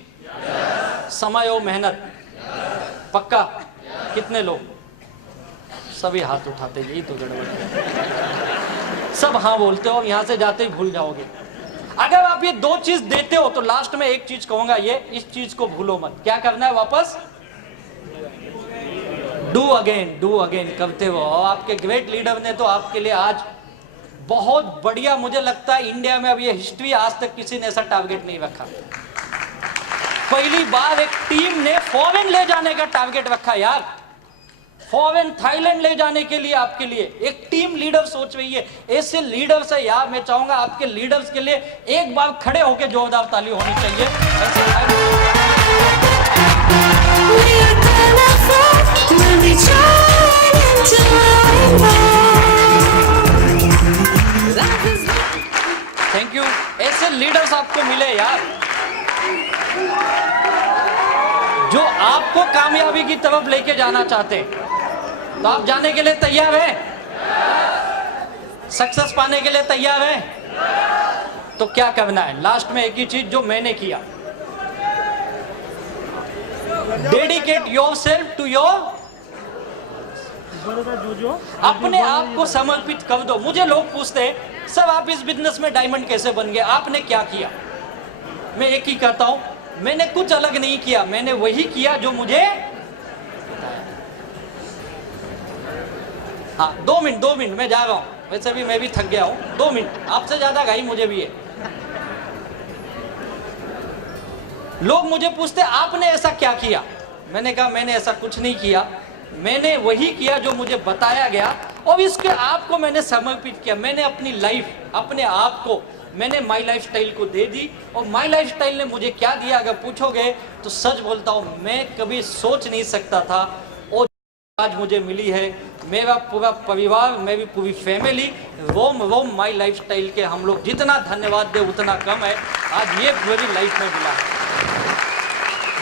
समय और मेहनत। पक्का? कितने लोग? सभी हाथ उठाते, यही तो गड़बड़ है। सब हाँ बोलते हो और यहाँ से जाते ही भूल जाओगे। अगर आप ये दो चीज देते हो तो लास्ट में एक चीज कहूंगा, ये इस चीज को भूलो मत। क्या करना है? वापस डू अगेन करते हो। और आपके ग्रेट लीडर ने तो आपके लिए आज बहुत बढ़िया, मुझे लगता है इंडिया में अब ये हिस्ट्री, आज तक किसी ने ऐसा टारगेट नहीं रखा। पहली बार एक टीम ने फॉरेन ले जाने का टारगेट रखा यार। फॉरेन, थाईलैंड ले जाने के लिए आपके लिए एक टीम लीडर सोच रही है। ऐसे लीडर्स है यार, मैं चाहूंगा आपके लीडर्स के लिए एक बार खड़े होकर जोरदार ताली होनी चाहिए। Thank you. ऐसे लीडर्स आपको मिले यार, जो आपको कामयाबी की तरफ लेके जाना चाहते हैं। तो आप जाने के लिए तैयार हैं? सक्सेस पाने के लिए तैयार हैं? तो क्या करना है? लास्ट में एक ही चीज जो मैंने किया, डेडिकेट योरसेल्फ टू योर, अपने आप को समर्पित कर दो। मुझे लोग पूछते हैं, सर आप इस बिजनेस में डायमंड कैसे बन गए, आपने क्या किया? मैं एक ही कहता हूं, मैंने कुछ अलग नहीं किया, मैंने वही किया जो मुझे। हाँ, 2 मिनट मैं जा रहा हूं, वैसे भी मैं भी थक गया हूं। 2 मिनट, आपसे ज्यादा घाई मुझे भी है। लोग मुझे पूछते आपने ऐसा क्या किया? मैंने कहा मैंने ऐसा कुछ नहीं किया, मैंने वही किया जो मुझे बताया गया और इसके आप को मैंने समर्पित किया। मैंने अपनी लाइफ, अपने आप को मैंने माई लाइफ स्टाइल को दे दी। और माई लाइफ स्टाइल ने मुझे क्या दिया अगर पूछोगे तो सच बोलता हूँ, मैं कभी सोच नहीं सकता था और आज मुझे मिली है। मेरा पूरा परिवार, मेरी पूरी family, roam my life style के हम लोग जितना धन्यवाद दे उतना कम है। आज ये मेरी लाइफ में मिला है।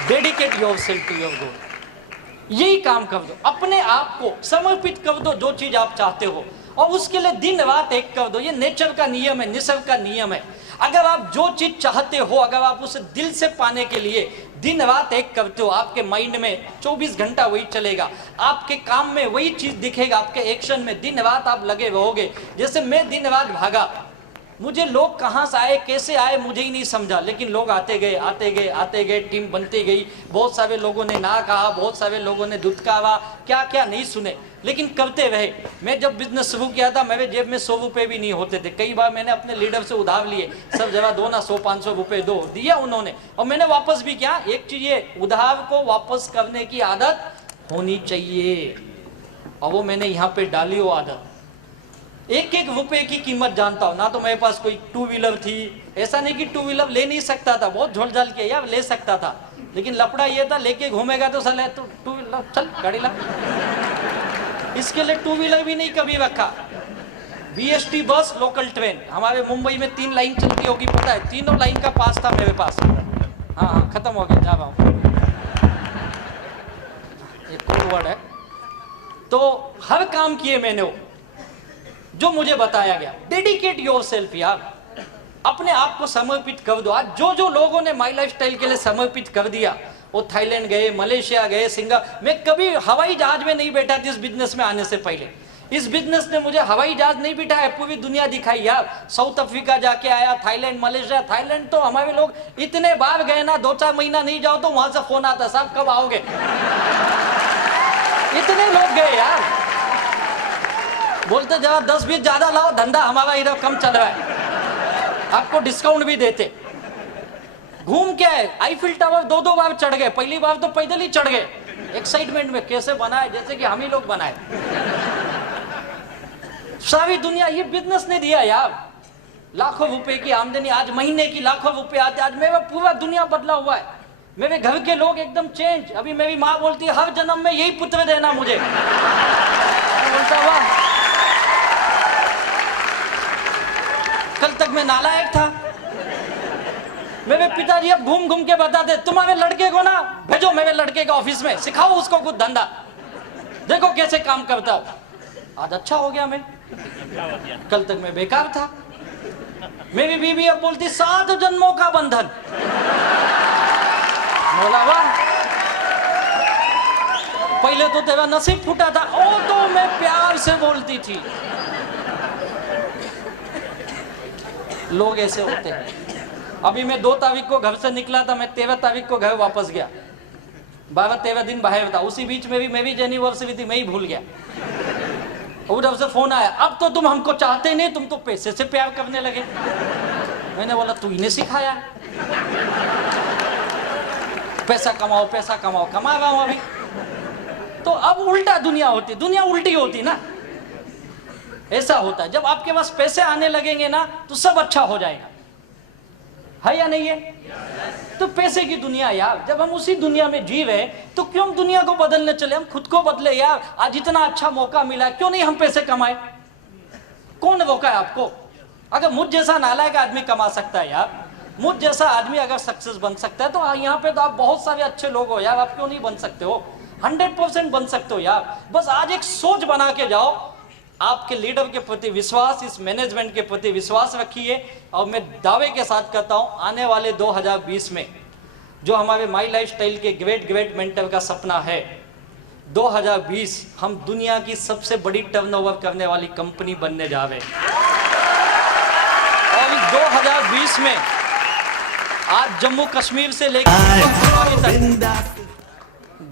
Dedicate yourself to your goal, यही काम कर दो, अपने आप को समर्पित कर दो जो चीज आप चाहते हो और उसके लिए दिन रात एक कर दो। ये नेचर का नियम है, निसर्ग का नियम है। अगर आप जो चीज चाहते हो, अगर आप उसे दिल से पाने के लिए दिन रात एक करते हो, आपके माइंड में 24 घंटा वही चलेगा, आपके काम में वही चीज दिखेगा, आपके एक्शन में दिन रात आप लगे रहोगे। जैसे मैं दिन रात भागा, मुझे लोग कहाँ से आए, कैसे आए, मुझे ही नहीं समझा, लेकिन लोग आते गए आते गए आते गए, टीम बनती गई। बहुत सारे लोगों ने ना कहा, बहुत सारे लोगों ने दुत्कारा, क्या क्या नहीं सुने, लेकिन करते रहे। मैं जब बिजनेस शुरू किया था, मेरे जेब में 100 रुपये भी नहीं होते थे। कई बार मैंने अपने लीडर से उधार लिए, सब जगह दो ना, 100-500 रुपये दो, दिया उन्होंने और मैंने वापस भी किया। एक चीज ये, उधार को वापस करने की आदत होनी चाहिए और वो मैंने यहाँ पे डाली वो आदत। एक एक रुपए की कीमत जानता हूँ ना। तो मेरे पास कोई 2 व्हीलर थी, ऐसा नहीं कि 2 व्हीलर ले नहीं सकता था, बहुत झोल-झाल के यार ले सकता था, लेकिन लफड़ा ये था लेके घूमेगा तो साले तो 2 व्हीलर चल गाड़ी ला। इसके लिए 2 व्हीलर भी नहीं कभी रखा। BST बस, लोकल ट्रेन, हमारे मुंबई में 3 लाइन चलती होगी, पता है, तीनों लाइन का पास था मेरे पास। हाँ, खत्म हो गया, जा रहा हूँ, ये कोड वर्ड है। तो हर काम किए मैंने वो, जो मुझे बताया गया, डेडिकेट योरसेल्फ यार, अपने आप को समर्पित कर दो। आज जो जो लोगों ने माई लाइफस्टाइल के लिए समर्पित कर दिया, वो थाईलैंड गए, मलेशिया गए, सिंगापुर। मैं कभी हवाई जहाज में नहीं बैठा था इस बिजनेस में आने से पहले। इस बिजनेस ने मुझे हवाई जहाज नहीं बिठाया, पूरी दुनिया दिखाई यार। साउथ अफ्रीका जाके आया, थाईलैंड, मलेशिया। थाईलैंड तो हमारे लोग इतने बार गए ना, 2-4 महीना नहीं जाओ तो वहां से फोन आता, साहब कब आओगे। इतने लोग गए यार, बोलते जरा 10-20 ज्यादा लाओ, धंधा हमारा इधर कम चल रहा है, आपको डिस्काउंट भी देते। घूम के आए, आईफिल टावर 2-2 बार चढ़ गए। पहली बार तो पैदल ही चढ़ गए, एक्साइटमेंट में, कैसे बनाए जैसे कि हम ही लोग बनाए। सारी दुनिया, ये बिजनेस ने दिया यार। लाखों रुपए की आमदनी, आज महीने की लाखों रुपए आते। आज मेरा पूरा दुनिया बदला हुआ है, मेरे घर के लोग एकदम चेंज। अभी मेरी माँ बोलती है हर जन्म में यही पुत्र देना मुझे। बोलता हुआ कल तक मैं नालायक था। मेरे पिताजी अब घूम घूम के बताते, तुम्हारे लड़के को ना भेजो मेरे लड़के के ऑफिस में, सिखाओ उसको कुछ धंधा, देखो कैसे काम करता हो। आज अच्छा हो गया मैं, कल तक मैं बेकार था। मेरी बीवी अब बोलती 7 जन्मों का बंधन। बोला वाह, पहले तो तेरा नसीब फूटा था। ओ तो मैं प्यार से बोलती थी। लोग ऐसे होते हैं। अभी मैं 2 तारीख को घर से निकला था, मैं 13 तारीख को घर वापस गया। 12-13 दिन बाहर था। उसी बीच में भी मेरी एनिवर्सरी थी, मैं ही भूल गया। उधर से फोन आया, अब तो तुम हमको चाहते नहीं, तुम तो पैसे से प्यार करने लगे। मैंने बोला तू इन्हें सिखाया, पैसा कमाओ पैसा कमाओ, कमा रहा हूं अभी। तो अब उल्टा दुनिया होती, दुनिया उल्टी होती ना। ऐसा होता है, जब आपके पास पैसे आने लगेंगे ना तो सब अच्छा हो जाएगा, है या नहीं है? तो पैसे की दुनिया यार, जब हम उसी दुनिया में जी रहे तो क्यों हम दुनिया को बदलने चले? हम खुद को बदले यार। आज इतना अच्छा मौका मिला, क्यों नहीं हम पैसे कमाए? कौन रोका है आपको? अगर मुझ जैसा नालायक आदमी कमा सकता है यार, मुझ जैसा आदमी अगर सक्सेस बन सकता है, तो यहाँ पे तो आप बहुत सारे अच्छे लोग हो यार, आप क्यों नहीं बन सकते हो? 100% बन सकते हो यार। बस आज एक सोच बना के जाओ, आपके लीडर के प्रति विश्वास, इस मैनेजमेंट के प्रति विश्वास रखिए। और मैं दावे के साथ कहता हूं, आने वाले 2020 में जो हमारे माई लाइफस्टाइल के ग्रेट मेंटर का सपना है, 2020 हम दुनिया की सबसे बड़ी टर्नओवर करने वाली कंपनी बनने जा रहे हैं। और 2020 में आज जम्मू कश्मीर से लेकर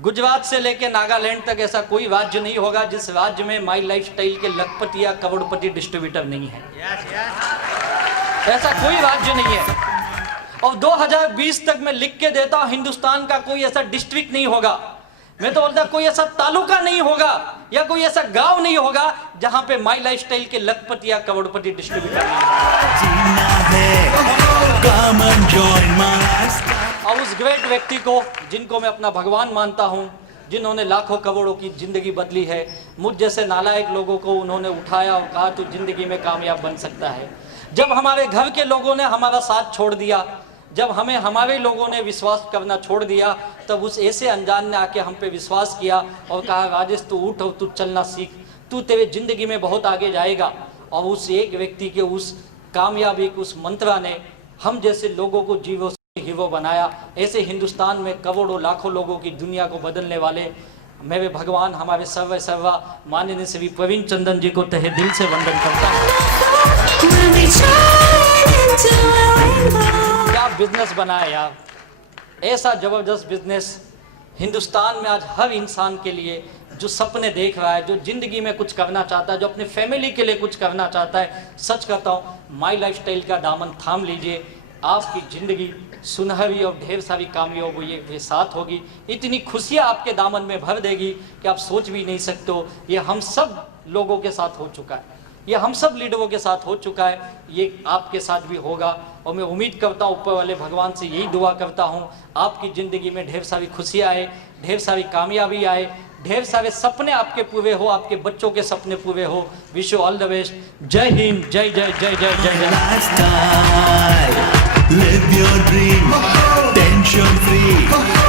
गुजरात से लेके नागालैंड तक ऐसा कोई राज्य नहीं होगा जिस राज्य में माई लाइफस्टाइल के लखपति या करोड़पति डिस्ट्रीब्यूटर नहीं है। ऐसा कोई राज्य नहीं है। और 2020 तक मैं लिख के देता हूं, हिंदुस्तान का कोई ऐसा डिस्ट्रिक्ट नहीं होगा, मैं तो बोलता कोई ऐसा तालुका नहीं होगा या कोई ऐसा गांव नहीं होगा जहां पे माई लाइफस्टाइल के लखपति या करोड़पति डिस्ट्रीब्यूटर नहीं होगा। और उस ग्रेट व्यक्ति को, जिनको मैं अपना भगवान मानता हूं, जिन्होंने लाखों करोड़ों की जिंदगी बदली है, मुझ जैसे नालायक लोगों को उन्होंने उठाया और कहा तू जिंदगी में कामयाब बन सकता है। जब हमारे घर के लोगों ने हमारा साथ छोड़ दिया, जब हमें हमारे लोगों ने विश्वास करना छोड़ दिया, तब उस ऐसे अनजान ने आके हम पे विश्वास किया और कहा राजेश तू उठ और तू चलना सीख, तू तेरे जिंदगी में बहुत आगे जाएगा। और उस एक व्यक्ति के उस कामयाबी के उस मंत्रा ने हम जैसे लोगों को जीवो से हीरो बनाया। ऐसे हिंदुस्तान में करोड़ों लाखों लोगों की दुनिया को बदलने वाले मेरे भगवान, हमारे सर्वा माननीय श्री प्रवीण चंदन जी को तहे दिल से वंदन करता हूँ। क्या बिजनेस बनाया यार, ऐसा जबरदस्त बिजनेस। हिंदुस्तान में आज हर इंसान के लिए जो सपने देख रहा है, जो जिंदगी में कुछ करना चाहता है, जो अपने फैमिली के लिए कुछ करना चाहता है, सच कहता हूँ माई लाइफस्टाइल का दामन थाम लीजिए, आपकी जिंदगी सुनहरी और ढेर सारी कामयाबी ये साथ होगी। इतनी खुशियाँ आपके दामन में भर देगी कि आप सोच भी नहीं सकते हो। ये हम सब लोगों के साथ हो चुका है, ये हम सब लीडरों के साथ हो चुका है, ये आपके साथ भी होगा। और मैं उम्मीद करता हूँ, ऊपर वाले भगवान से यही दुआ करता हूँ, आपकी ज़िंदगी में ढेर सारी खुशियाँ आए, ढेर सारी कामयाबी आए, ढेर सारे सपने आपके पूरे हो, आपके बच्चों के सपने पूरे हो। Wish you all the best. जय हिंद, जय जय जय जय जय जय। Live your dream, tension free.